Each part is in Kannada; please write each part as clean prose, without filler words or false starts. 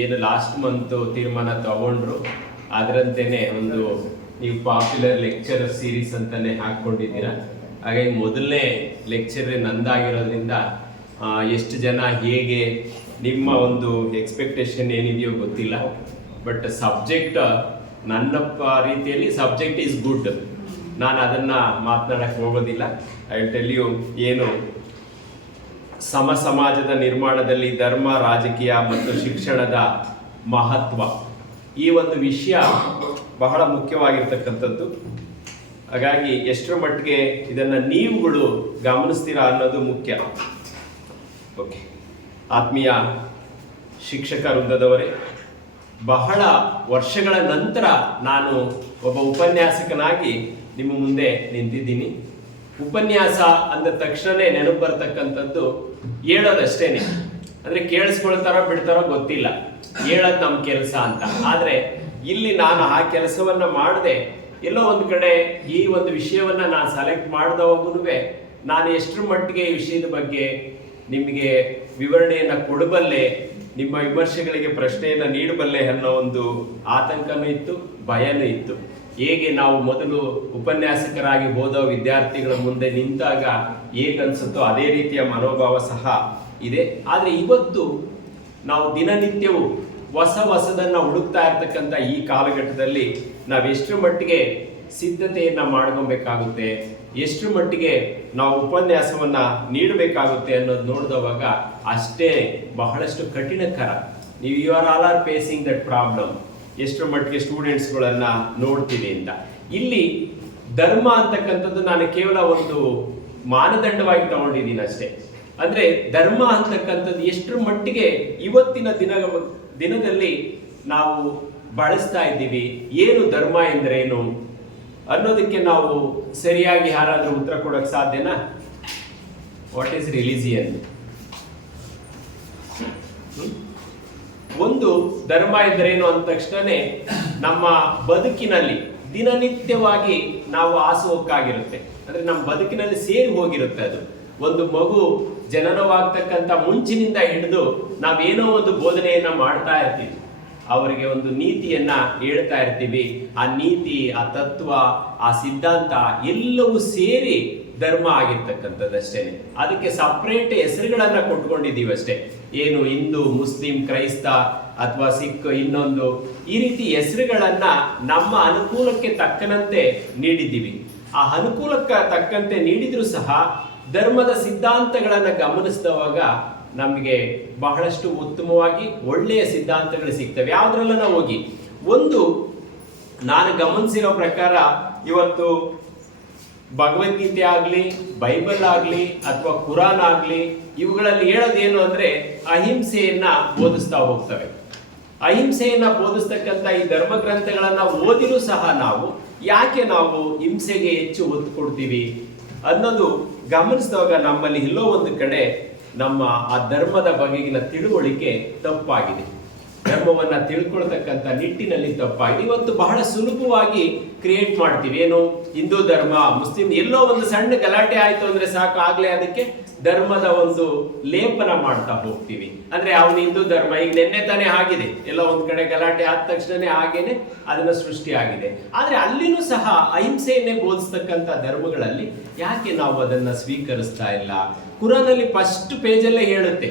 ಏನು ಲಾಸ್ಟ್ ಮಂತ್ ತೀರ್ಮಾನ ತಗೊಂಡ್ರು ಅದರಂತೆಯೇ ಒಂದು ನೀವು ಪಾಪ್ಯುಲರ್ ಲೆಕ್ಚರ್ ಸೀರೀಸ್ ಅಂತಾನೆ ಹಾಕ್ಕೊಂಡಿದ್ದೀರಾ. ಹಾಗಾಗಿ ಮೊದಲನೇ ಲೆಕ್ಚರ್ ನಂದಾಗಿರೋದ್ರಿಂದ ಎಷ್ಟು ಜನ ಹೇಗೆ ನಿಮ್ಮ ಒಂದು ಎಕ್ಸ್ಪೆಕ್ಟೇಷನ್ ಏನಿದೆಯೋ ಗೊತ್ತಿಲ್ಲ. ಬಟ್ ಸಬ್ಜೆಕ್ಟ್ ನನ್ನ ರೀತಿಯಲ್ಲಿ ಸಬ್ಜೆಕ್ಟ್ ಈಸ್ ಗುಡ್. ನಾನು ಅದನ್ನು ಮಾತನಾಡಕ್ಕೆ ಹೋಗೋದಿಲ್ಲ. ಐ ವಿಲ್ ಟೆಲ್ ಯು ಏನು ಸಮ ಸಮಾಜದ ನಿರ್ಮಾಣದಲ್ಲಿ ಧರ್ಮ, ರಾಜಕೀಯ ಮತ್ತು ಶಿಕ್ಷಣದ ಮಹತ್ವ, ಈ ಒಂದು ವಿಷಯ ಬಹಳ ಮುಖ್ಯವಾಗಿರ್ತಕ್ಕಂಥದ್ದು. ಹಾಗಾಗಿ ಎಷ್ಟರ ಮಟ್ಟಿಗೆ ಇದನ್ನು ನೀವುಗಳು ಗಮನಿಸ್ತೀರಾ ಅನ್ನೋದು ಮುಖ್ಯ. ಓಕೆ, ಆತ್ಮೀಯ ಶಿಕ್ಷಕ ವೃಂದದವರೇ, ಬಹಳ ವರ್ಷಗಳ ನಂತರ ನಾನು ಒಬ್ಬ ಉಪನ್ಯಾಸಕನಾಗಿ ನಿಮ್ಮ ಮುಂದೆ ನಿಂತಿದ್ದೀನಿ. ಉಪನ್ಯಾಸ ಅಂದ ತಕ್ಷಣವೇ ನೆನಪು ಬರ್ತಕ್ಕಂಥದ್ದು ಹೇಳೋದಷ್ಟೇನೆ. ಅಂದರೆ ಕೇಳಿಸ್ಕೊಳ್ತಾರೋ ಬಿಡ್ತಾರೋ ಗೊತ್ತಿಲ್ಲ, ಹೇಳೋದು ನಮ್ಮ ಕೆಲಸ ಅಂತ. ಆದರೆ ಇಲ್ಲಿ ನಾನು ಆ ಕೆಲಸವನ್ನು ಮಾಡದೆ ಎಲ್ಲೋ ಒಂದು ಕಡೆ ಈ ಒಂದು ವಿಷಯವನ್ನು ನಾನು ಸೆಲೆಕ್ಟ್ ಮಾಡಿದವಾಗೂ ನಾನು ಎಷ್ಟರ ಮಟ್ಟಿಗೆ ಈ ವಿಷಯದ ಬಗ್ಗೆ ನಿಮಗೆ ವಿವರಣೆಯನ್ನು ಕೊಡಬಲ್ಲೆ, ನಿಮ್ಮ ವಿಮರ್ಶೆಗಳಿಗೆ ಪ್ರಶ್ನೆಯನ್ನು ನೀಡಬಲ್ಲೆ ಅನ್ನೋ ಒಂದು ಆತಂಕನೂ ಇತ್ತು, ಭಯನೂ ಇತ್ತು. ಹೇಗೆ ನಾವು ಮೊದಲು ಉಪನ್ಯಾಸಕರಾಗಿ ಹೋದ ವಿದ್ಯಾರ್ಥಿಗಳ ಮುಂದೆ ನಿಂತಾಗ ಹೇಗನ್ಸುತ್ತೋ ಅದೇ ರೀತಿಯ ಮನೋಭಾವ ಸಹ ಇದೆ. ಆದರೆ ಇವತ್ತು ನಾವು ದಿನನಿತ್ಯವೂ ಹೊಸದನ್ನು ಹುಡುಕ್ತಾ ಇರ್ತಕ್ಕಂಥ ಈ ಕಾಲಘಟ್ಟದಲ್ಲಿ ನಾವೆಷ್ಟರ ಮಟ್ಟಿಗೆ ಸಿದ್ಧತೆಯನ್ನು ಮಾಡ್ಕೊಬೇಕಾಗುತ್ತೆ, ಎಷ್ಟು ಮಟ್ಟಿಗೆ ನಾವು ಉಪನ್ಯಾಸವನ್ನು ನೀಡಬೇಕಾಗುತ್ತೆ ಅನ್ನೋದು ನೋಡಿದವಾಗ ಅಷ್ಟೇ ಬಹಳಷ್ಟು ಕಠಿಣಕರ. ನೀವು you are facing that problem. ಎಷ್ಟರ ಮಟ್ಟಿಗೆ ಸ್ಟೂಡೆಂಟ್ಸ್ಗಳನ್ನು ನೋಡ್ತೀವಿ ಅಂತ. ಇಲ್ಲಿ ಧರ್ಮ ಅಂತಕ್ಕಂಥದ್ದು ನಾನು ಕೇವಲ ಒಂದು ಮಾನದಂಡವಾಗಿ ತಗೊಂಡಿದ್ದೀನಿ ಅಷ್ಟೇ. ಅಂದರೆ ಧರ್ಮ ಅಂತಕ್ಕಂಥದ್ದು ಎಷ್ಟರ ಮಟ್ಟಿಗೆ ಇವತ್ತಿನ ದಿನದಲ್ಲಿ ನಾವು ಬಳಸ್ತಾ ಇದ್ದೀವಿ, ಏನು ಧರ್ಮ ಎಂದರೇನು ಅನ್ನೋದಕ್ಕೆ ನಾವು ಸರಿಯಾಗಿ ಯಾರಾದರೂ ಉತ್ತರ ಕೊಡೋಕ್ಕೆ ಸಾಧ್ಯನಾ? What is religion? ಒಂದು ಧರ್ಮ ಎಂದರೇನು ಅಂದ ತಕ್ಷಣನೇ ನಮ್ಮ ಬದುಕಿನಲ್ಲಿ ದಿನನಿತ್ಯವಾಗಿ ನಾವು ಹಾಸುಹೊಕ್ಕಾಗಿರುತ್ತೆ. ಅಂದರೆ ನಮ್ಮ ಬದುಕಿನಲ್ಲಿ ಸೇರಿ ಹೋಗಿರುತ್ತೆ ಅದು. ಒಂದು ಮಗು ಜನನವಾಗ್ತಕ್ಕಂಥ ಮುಂಚಿನಿಂದ ಹಿಡಿದು ನಾವೇನೋ ಒಂದು ಬೋಧನೆಯನ್ನ ಮಾಡ್ತಾ ಇರ್ತೀವಿ, ಅವರಿಗೆ ಒಂದು ನೀತಿಯನ್ನ ಹೇಳ್ತಾ ಇರ್ತೀವಿ. ಆ ನೀತಿ, ಆ ತತ್ವ, ಆ ಸಿದ್ಧಾಂತ ಎಲ್ಲವೂ ಸೇರಿ ಧರ್ಮ ಆಗಿರ್ತಕ್ಕಂಥದ್ದಷ್ಟೇನೆ. ಅದಕ್ಕೆ ಸಪ್ರೇಟ್ ಹೆಸರುಗಳನ್ನ ಕೊಟ್ಕೊಂಡಿದ್ದೀವಿ ಅಷ್ಟೇ. ಏನು ಹಿಂದೂ, ಮುಸ್ಲಿಂ, ಕ್ರೈಸ್ತ ಅಥವಾ ಸಿಖ್, ಇನ್ನೊಂದು ಈ ರೀತಿ ಹೆಸರುಗಳನ್ನ ನಮ್ಮ ಅನುಕೂಲಕ್ಕೆ ತಕ್ಕನಂತೆ ನೀಡಿದ್ದೀವಿ. ಆ ಅನುಕೂಲಕ್ಕೆ ತಕ್ಕಂತೆ ನೀಡಿದ್ರೂ ಸಹ ಧರ್ಮದ ಸಿದ್ಧಾಂತಗಳನ್ನು ಗಮನಿಸಿದವಾಗ ನಮಗೆ ಬಹಳಷ್ಟು ಉತ್ತಮವಾಗಿ ಒಳ್ಳೆಯ ಸಿದ್ಧಾಂತಗಳು ಸಿಗ್ತವೆ. ಯಾವುದ್ರಲ್ಲ ನಾವು ಹೋಗಿ ಒಂದು ನಾನು ಗಮನಿಸಿರೋ ಪ್ರಕಾರ ಇವತ್ತು ಭಗವದ್ಗೀತೆ ಆಗಲಿ, ಬೈಬಲ್ ಆಗಲಿ ಅಥವಾ ಕುರಾನ್ ಆಗಲಿ, ಇವುಗಳಲ್ಲಿ ಹೇಳೋದೇನು ಅಂದರೆ ಅಹಿಂಸೆಯನ್ನ ಬೋಧಿಸ್ತಾ ಹೋಗ್ತವೆ. ಅಹಿಂಸೆಯನ್ನ ಬೋಧಿಸ್ತಕ್ಕಂಥ ಈ ಧರ್ಮ ಗ್ರಂಥಗಳನ್ನು ಓದಿರೂ ಸಹ ನಾವು ಯಾಕೆ ನಾವು ಹಿಂಸೆಗೆ ಹೆಚ್ಚು ಒತ್ತು ಕೊಡ್ತೀವಿ ಅನ್ನೋದು ಗಮನಿಸಿದಾಗ ನಮ್ಮಲ್ಲಿ ಎಲ್ಲೋ ಒಂದು ಕಡೆ ನಮ್ಮ ಆ ಧರ್ಮದ ಬಗೆಗಿನ ತಿಳುವಳಿಕೆ ತಪ್ಪಾಗಿದೆ. ಧರ್ಮವನ್ನು ತಿಳ್ಕೊಳ್ತಕ್ಕಂಥ ನಿಟ್ಟಿನಲ್ಲಿ ತಪ್ಪಾಗಿದೆ. ಇವತ್ತು ಬಹಳ ಸುಲಭವಾಗಿ ಕ್ರಿಯೇಟ್ ಮಾಡ್ತೀವಿ. ಏನು ಹಿಂದೂ ಧರ್ಮ, ಮುಸ್ಲಿಂ, ಎಲ್ಲೋ ಒಂದು ಸಣ್ಣ ಗಲಾಟೆ ಆಯಿತು ಅಂದರೆ ಸಾಕು, ಆಗಲೇ ಅದಕ್ಕೆ ಧರ್ಮದ ಒಂದು ಲೇಪನ ಮಾಡ್ತಾ ಹೋಗ್ತೀವಿ. ಅಂದರೆ ಅವನು ಹಿಂದೂ ಧರ್ಮ, ಈಗ ನಿನ್ನೆ ತಾನೇ ಆಗಿದೆ, ಎಲ್ಲ ಒಂದು ಕಡೆ ಗಲಾಟೆ ಆದ ತಕ್ಷಣನೇ ಹಾಗೇನೆ ಅದನ್ನು ಸೃಷ್ಟಿ ಆಗಿದೆ. ಆದರೆ ಅಲ್ಲಿನೂ ಸಹ ಅಹಿಂಸೆಯನ್ನೇ ಬೋಧಿಸ್ತಕ್ಕಂಥ ಧರ್ಮಗಳಲ್ಲಿ ಯಾಕೆ ನಾವು ಅದನ್ನು ಸ್ವೀಕರಿಸ್ತಾ ಇಲ್ಲ? ಕುರಾನಲ್ಲಿ ಫಸ್ಟ್ ಪೇಜಲ್ಲೇ ಹೇಳುತ್ತೆ,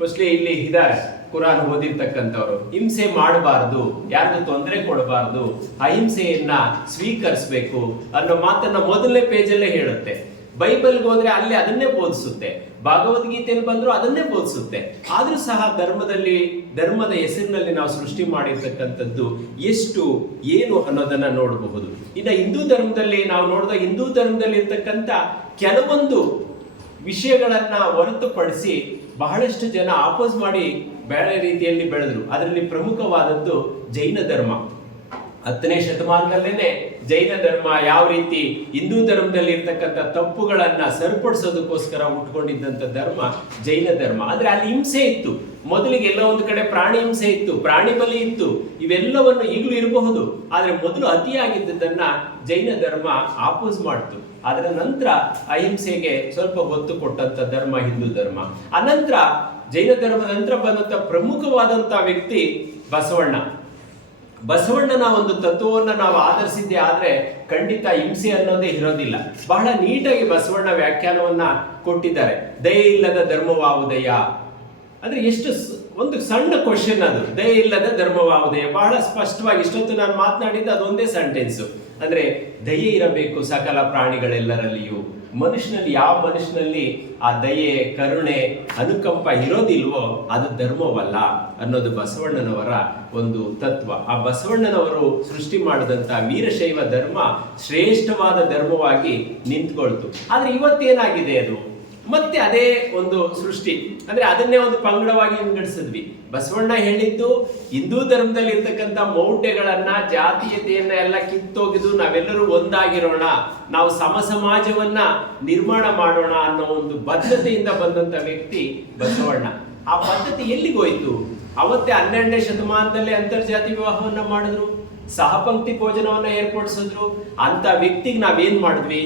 ಮೋಸ್ಟ್ಲಿ ಇಲ್ಲಿ ಇದ್ದಾರೆ ಕುರಾನ್ ಓದಿರ್ತಕ್ಕಂಥವ್ರು, ಹಿಂಸೆ ಮಾಡಬಾರ್ದು, ಯಾರಿಗೂ ತೊಂದರೆ ಕೊಡಬಾರ್ದು, ಅಹಿಂಸೆಯನ್ನ ಸ್ವೀಕರಿಸಬೇಕು ಅನ್ನೋ ಮಾತನ್ನ ಮೊದಲನೇ ಪೇಜಲ್ಲೇ ಹೇಳುತ್ತೆ. ಬೈಬಲ್ಗೆ ಹೋದ್ರೆ ಅಲ್ಲಿ ಅದನ್ನೇ ಬೋಧಿಸುತ್ತೆ, ಭಗವದ್ಗೀತೆಯಲ್ಲಿ ಬಂದ್ರು ಅದನ್ನೇ ಬೋಧಿಸುತ್ತೆ. ಆದ್ರೂ ಸಹ ಧರ್ಮದ ಹೆಸರಿನಲ್ಲಿ ನಾವು ಸೃಷ್ಟಿ ಮಾಡಿರ್ತಕ್ಕಂಥದ್ದು ಎಷ್ಟು ಏನು ಅನ್ನೋದನ್ನ ನೋಡಬಹುದು. ಇನ್ನು ಹಿಂದೂ ಧರ್ಮದಲ್ಲಿ ನಾವು ನೋಡಿದ ಹಿಂದೂ ಧರ್ಮದಲ್ಲಿ ಇರ್ತಕ್ಕಂಥ ಕೆಲವೊಂದು ವಿಷಯಗಳನ್ನ ಹೊರತುಪಡಿಸಿ ಬಹಳಷ್ಟು ಜನ ಆಪೋಸ್ ಮಾಡಿ ಬೇರೆ ರೀತಿಯಲ್ಲಿ ಬೆಳೆದ್ರು. ಅದರಲ್ಲಿ ಪ್ರಮುಖವಾದದ್ದು ಜೈನ ಧರ್ಮ. 10ನೇ ಶತಮಾನದಲ್ಲೇನೆ ಜೈನ ಧರ್ಮ ಯಾವ ರೀತಿ ಹಿಂದೂ ಧರ್ಮದಲ್ಲಿ ಇರ್ತಕ್ಕಂಥ ತಪ್ಪುಗಳನ್ನ ಸರಿಪಡಿಸೋದಕ್ಕೋಸ್ಕರ ಉಟ್ಕೊಂಡಿದ್ದಂಥ ಧರ್ಮ ಜೈನ ಧರ್ಮ. ಆದ್ರೆ ಅಲ್ಲಿ ಹಿಂಸೆ ಇತ್ತು. ಮೊದಲಿಗೆ ಎಲ್ಲ ಒಂದು ಕಡೆ ಪ್ರಾಣಿ ಹಿಂಸೆ ಇತ್ತು, ಪ್ರಾಣಿ ಬಲಿ ಇತ್ತು, ಇವೆಲ್ಲವನ್ನು ಈಗಲೂ ಇರಬಹುದು. ಆದ್ರೆ ಮೊದಲು ಅತಿಯಾಗಿದ್ದದನ್ನ ಜೈನ ಧರ್ಮ ಆಪೋಸ್ ಮಾಡ್ತು. ಅದರ ನಂತರ ಅಹಿಂಸೆಗೆ ಸ್ವಲ್ಪ ಒತ್ತು ಕೊಟ್ಟಂತ ಧರ್ಮ ಹಿಂದೂ ಧರ್ಮ. ಅನಂತರ ಜೈನ ಧರ್ಮದ ನಂತರ ಬಂದಂತ ಪ್ರಮುಖವಾದಂತ ವ್ಯಕ್ತಿ ಬಸವಣ್ಣ. ಬಸವಣ್ಣನ ಒಂದು ತತ್ವವನ್ನು ನಾವು ಆಧರಿಸಿದ್ದೆ ಆದ್ರೆ ಖಂಡಿತ ಹಿಂಸೆ ಅನ್ನೋದೇ ಇರೋದಿಲ್ಲ. ಬಹಳ ನೀಟಾಗಿ ಬಸವಣ್ಣ ವ್ಯಾಖ್ಯಾನವನ್ನ ಕೊಟ್ಟಿದ್ದಾರೆ. ದಯೆ ಇಲ್ಲದ ಧರ್ಮವಾವುದಯ ಅಂದ್ರೆ ಎಷ್ಟು ಒಂದು ಸಣ್ಣ ಕ್ವಶನ್ ಅದು. ದಯೆ ಇಲ್ಲದ ಧರ್ಮವಾವುದಯ ಬಹಳ ಸ್ಪಷ್ಟವಾಗಿ ಇಷ್ಟೊತ್ತು ನಾನು ಮಾತನಾಡಿದ್ದು ಅದೊಂದೇ ಸೆಂಟೆನ್ಸ್. ಅಂದ್ರೆ ದಯೆ ಇರಬೇಕು ಸಕಲ ಪ್ರಾಣಿಗಳೆಲ್ಲರಲ್ಲಿಯೂ. ಮನುಷ್ಯನಲ್ಲಿ ಯಾವ ಮನುಷ್ಯನಲ್ಲಿ ಆ ದಯೆ, ಕರುಣೆ, ಅನುಕಂಪ ಇರೋದಿಲ್ವೋ ಅದು ಧರ್ಮವಲ್ಲ ಅನ್ನೋದು ಬಸವಣ್ಣನವರ ಒಂದು ತತ್ವ. ಆ ಬಸವಣ್ಣನವರು ಸೃಷ್ಟಿ ಮಾಡಿದಂತ ವೀರಶೈವ ಧರ್ಮ ಶ್ರೇಷ್ಠವಾದ ಧರ್ಮವಾಗಿ ನಿಂತ್ಕೊಳ್ತು. ಆದ್ರೆ ಇವತ್ತೇನಾಗಿದೆ ಅದು ಮತ್ತೆ ಅದೇ ಒಂದು ಸೃಷ್ಟಿ, ಅಂದ್ರೆ ಅದನ್ನೇ ಒಂದು ಪಂಗಡವಾಗಿ ವಿಂಗಡಿಸಿದ್ವಿ. ಬಸವಣ್ಣ ಹೇಳಿದ್ದು ಹಿಂದೂ ಧರ್ಮದಲ್ಲಿ ಇರ್ತಕ್ಕಂಥ ಮೌಢ್ಯಗಳನ್ನ, ಜಾತೀಯತೆಯನ್ನ ಎಲ್ಲ ಕಿತ್ತೋಗಿದ್ದು ನಾವೆಲ್ಲರೂ ಒಂದಾಗಿರೋಣ, ನಾವು ಸಮ ಸಮಾಜವನ್ನ ನಿರ್ಮಾಣ ಮಾಡೋಣ ಅನ್ನೋ ಒಂದು ಬದ್ಧತೆಯಿಂದ ಬಂದಂತ ವ್ಯಕ್ತಿ ಬಸವಣ್ಣ. ಆ ಪದ್ಧತಿ ಎಲ್ಲಿಗೋಯ್ತು? ಅವತ್ತೇ 12ನೇ ಶತಮಾನದಲ್ಲಿ ಅಂತರ್ಜಾತಿ ವಿವಾಹವನ್ನ ಮಾಡಿದ್ರು, ಸಹಪಂಕ್ತಿ ಭೋಜನವನ್ನ ಏರ್ಪಡಿಸಿದ್ರು. ಅಂತ ವ್ಯಕ್ತಿಗೆ ನಾವೇನ್ ಮಾಡಿದ್ವಿ?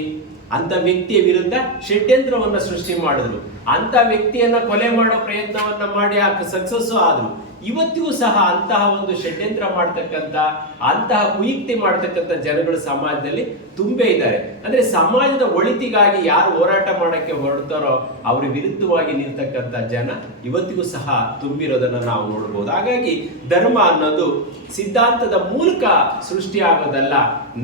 ಅಂತ ವ್ಯಕ್ತಿಯ ವಿರುದ್ಧ ಷಡ್ಯಂತ್ರವನ್ನ ಸೃಷ್ಟಿ ಮಾಡಿದ್ರು. ಅಂತ ವ್ಯಕ್ತಿಯನ್ನ ಕೊಲೆ ಮಾಡೋ ಪ್ರಯತ್ನವನ್ನ ಮಾಡಿ ಸಕ್ಸಸ್ ಆದ್ರು. ಇವತ್ತಿಗೂ ಸಹ ಅಂತಹ ಒಂದು ಷಡ್ಯಂತ್ರ ಮಾಡ್ತಕ್ಕಂಥ, ಅಂತಹ ಕುಯುಕ್ತಿ ಮಾಡ್ತಕ್ಕಂಥ ಜನಗಳು ಸಮಾಜದಲ್ಲಿ ತುಂಬೇ ಇದ್ದಾರೆ. ಅಂದ್ರೆ ಸಮಾಜದ ಒಳಿತಿಗಾಗಿ ಯಾರು ಹೋರಾಟ ಮಾಡಕ್ಕೆ ಹೊರಡ್ತಾರೋ ಅವ್ರ ವಿರುದ್ಧವಾಗಿ ನಿಲ್ತಕ್ಕಂಥ ಜನ ಇವತ್ತಿಗೂ ಸಹ ತುಂಬಿರೋದನ್ನ ನಾವು ನೋಡ್ಬೋದು. ಹಾಗಾಗಿ ಧರ್ಮ ಅನ್ನೋದು ಸಿದ್ಧಾಂತದ ಮೂಲಕ ಸೃಷ್ಟಿಯಾಗೋದಲ್ಲ,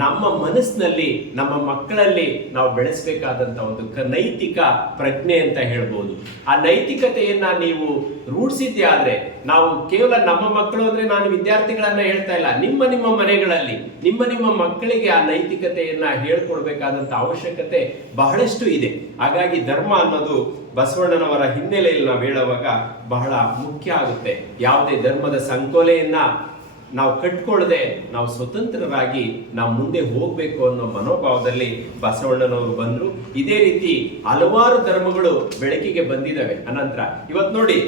ನಮ್ಮ ಮನಸ್ಸಿನಲ್ಲಿ, ನಮ್ಮ ಮಕ್ಕಳಲ್ಲಿ ನಾವು ಬೆಳೆಸಬೇಕಾದಂತ ಒಂದು ನೈತಿಕ ಪ್ರಜ್ಞೆ ಅಂತ ಹೇಳ್ಬೋದು. ಆ ನೈತಿಕತೆಯನ್ನ ನೀವು ರೂಢಿಸಿದ್ದೆ ಆದ್ರೆ, ನಾವು ಕೇವಲ ನಮ್ಮ ಮಕ್ಕಳು ಅಂದ್ರೆ ನಾನು ವಿದ್ಯಾರ್ಥಿಗಳನ್ನ ಹೇಳ್ತಾ ಇಲ್ಲ, ನಿಮ್ಮ ಮನೆಗಳಲ್ಲಿ ನಿಮ್ಮ ಮಕ್ಕಳಿಗೆ ಆ ನೈತಿಕತೆಯನ್ನ ಹೇಳ್ಕೊಡ್ಬೇಕಾದಂತ ಅವಶ್ಯಕತೆ ಬಹಳಷ್ಟು ಇದೆ. ಹಾಗಾಗಿ ಧರ್ಮ ಅನ್ನೋದು ಬಸವಣ್ಣನವರ ಹಿನ್ನೆಲೆಯಲ್ಲಿ ನಾವು ಹೇಳುವಾಗ ಬಹಳ ಮುಖ್ಯ ಆಗುತ್ತೆ. ಯಾವುದೇ ಧರ್ಮದ ಸಂಕೋಲೆಯನ್ನ ನಾವು ಕಟ್ಕೊಳ್ಳದೆ ನಾವು ಸ್ವತಂತ್ರರಾಗಿ ನಾವು ಮುಂದೆ ಹೋಗ್ಬೇಕು ಅನ್ನೋ ಮನೋಭಾವದಲ್ಲಿ ಬಸವಣ್ಣನವರು ಬಂದ್ರು. ಇದೇ ರೀತಿ ಹಲವಾರು ಧರ್ಮಗಳು ಬೆಳಕಿಗೆ ಬಂದಿದ್ದಾವೆ. ಅನಂತರ ಇವತ್ತು ನೋಡಿ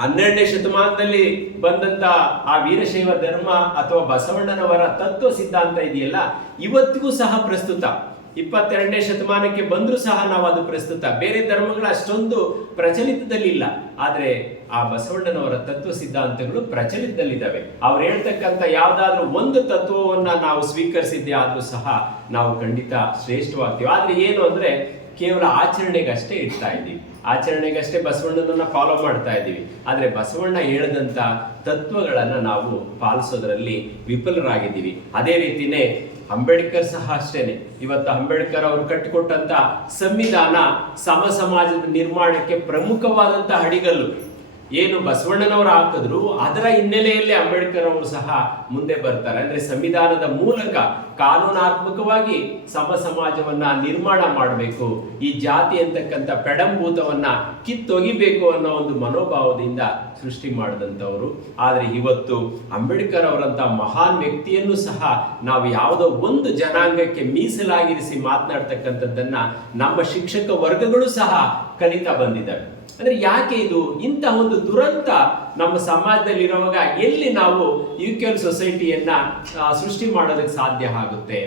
12ನೇ ಶತಮಾನದಲ್ಲಿ ಬಂದಂತ ಆ ವೀರಶೈವ ಧರ್ಮ ಅಥವಾ ಬಸವಣ್ಣನವರ ತತ್ವ ಸಿದ್ಧಾಂತ ಇದೆಯಲ್ಲ, ಇವತ್ತಿಗೂ ಸಹ ಪ್ರಸ್ತುತ. 22ನೇ ಶತಮಾನಕ್ಕೆ ಬಂದ್ರೂ ಸಹ ನಾವು ಅದು ಪ್ರಸ್ತುತ. ಬೇರೆ ಧರ್ಮಗಳು ಅಷ್ಟೊಂದು ಪ್ರಚಲಿತದಲ್ಲಿಲ್ಲ, ಆದ್ರೆ ಆ ಬಸವಣ್ಣನವರ ತತ್ವ ಸಿದ್ಧಾಂತಗಳು ಪ್ರಚಲಿತದಲ್ಲಿದ್ದಾವೆ. ಅವ್ರು ಹೇಳ್ತಕ್ಕಂಥ ಯಾವ್ದಾದ್ರು ಒಂದು ತತ್ವವನ್ನ ನಾವು ಸ್ವೀಕರಿಸಿದ್ದೆ ಆದ್ರೂ ಸಹ ನಾವು ಖಂಡಿತ ಶ್ರೇಷ್ಠವಾಗ್ತೀವಿ. ಆದ್ರೆ ಏನು ಅಂದ್ರೆ ಕೇವಲ ಆಚರಣೆಗಷ್ಟೇ ಇಡ್ತಾ ಇದ್ದೀವಿ, ಆಚರಣೆಗಷ್ಟೇ ಬಸವಣ್ಣನನ್ನ ಫಾಲೋ ಮಾಡ್ತಾ ಇದ್ದೀವಿ. ಆದ್ರೆ ಬಸವಣ್ಣ ಹೇಳಿದಂತ ತತ್ವಗಳನ್ನ ನಾವು ಪಾಲಿಸೋದ್ರಲ್ಲಿ ವಿಫಲರಾಗಿದ್ದೀವಿ. ಅದೇ ರೀತಿನೇ ಅಂಬೇಡ್ಕರ್ ಸಹ ಅಷ್ಟೇನೆ. ಇವತ್ತು ಅಂಬೇಡ್ಕರ್ ಅವರು ಕಟ್ಟಿಕೊಟ್ಟಂತ ಸಂವಿಧಾನ ಸಮ ಸಮಾಜದ ನಿರ್ಮಾಣಕ್ಕೆ ಪ್ರಮುಖವಾದಂತ ಅಡಿಗಲ್ಲು. ಏನು ಬಸವಣ್ಣನವರು ಹಾಕಿದ್ರು ಅದರ ಹಿನ್ನೆಲೆಯಲ್ಲಿ ಅಂಬೇಡ್ಕರ್ ಅವರು ಸಹ ಮುಂದೆ ಬರ್ತಾರೆ. ಅಂದ್ರೆ ಸಂವಿಧಾನದ ಮೂಲಕ ಕಾನೂನಾತ್ಮಕವಾಗಿ ಸಮ ಸಮಾಜವನ್ನ ನಿರ್ಮಾಣ ಮಾಡಬೇಕು, ಈ ಜಾತಿ ಅಂತಕ್ಕಂಥ ಪೆಡಂಭೂತವನ್ನ ಕಿತ್ತೊಗಿಬೇಕು ಅನ್ನೋ ಒಂದು ಮನೋಭಾವದಿಂದ ಸೃಷ್ಟಿ ಮಾಡಿದಂಥವ್ರು. ಆದ್ರೆ ಇವತ್ತು ಅಂಬೇಡ್ಕರ್ ಅವರಂತ ಮಹಾನ್ ವ್ಯಕ್ತಿಯನ್ನು ಸಹ ನಾವು ಯಾವುದೋ ಒಂದು ಜನಾಂಗಕ್ಕೆ ಮೀಸಲಾಗಿರಿಸಿ ಮಾತನಾಡ್ತಕ್ಕಂಥದ್ದನ್ನ ನಮ್ಮ ಶಿಕ್ಷಕ ವರ್ಗಗಳು ಸಹ ಕಲಿತಾ ಬಂದಿದ್ದಾರೆ. ಅಂದ್ರೆ ಯಾಕೆ ಇದು ಇಂತಹ ಒಂದು ದುರಂತ ನಮ್ಮ ಸಮಾಜದಲ್ಲಿ ಇರುವಾಗ ಎಲ್ಲಿ ನಾವು ಈಕ್ವಲ್ ಸೊಸೈಟಿಯನ್ನ ಸೃಷ್ಟಿ ಮಾಡೋದಕ್ಕೆ ಸಾಧ್ಯ ಆಗುತ್ತೆ?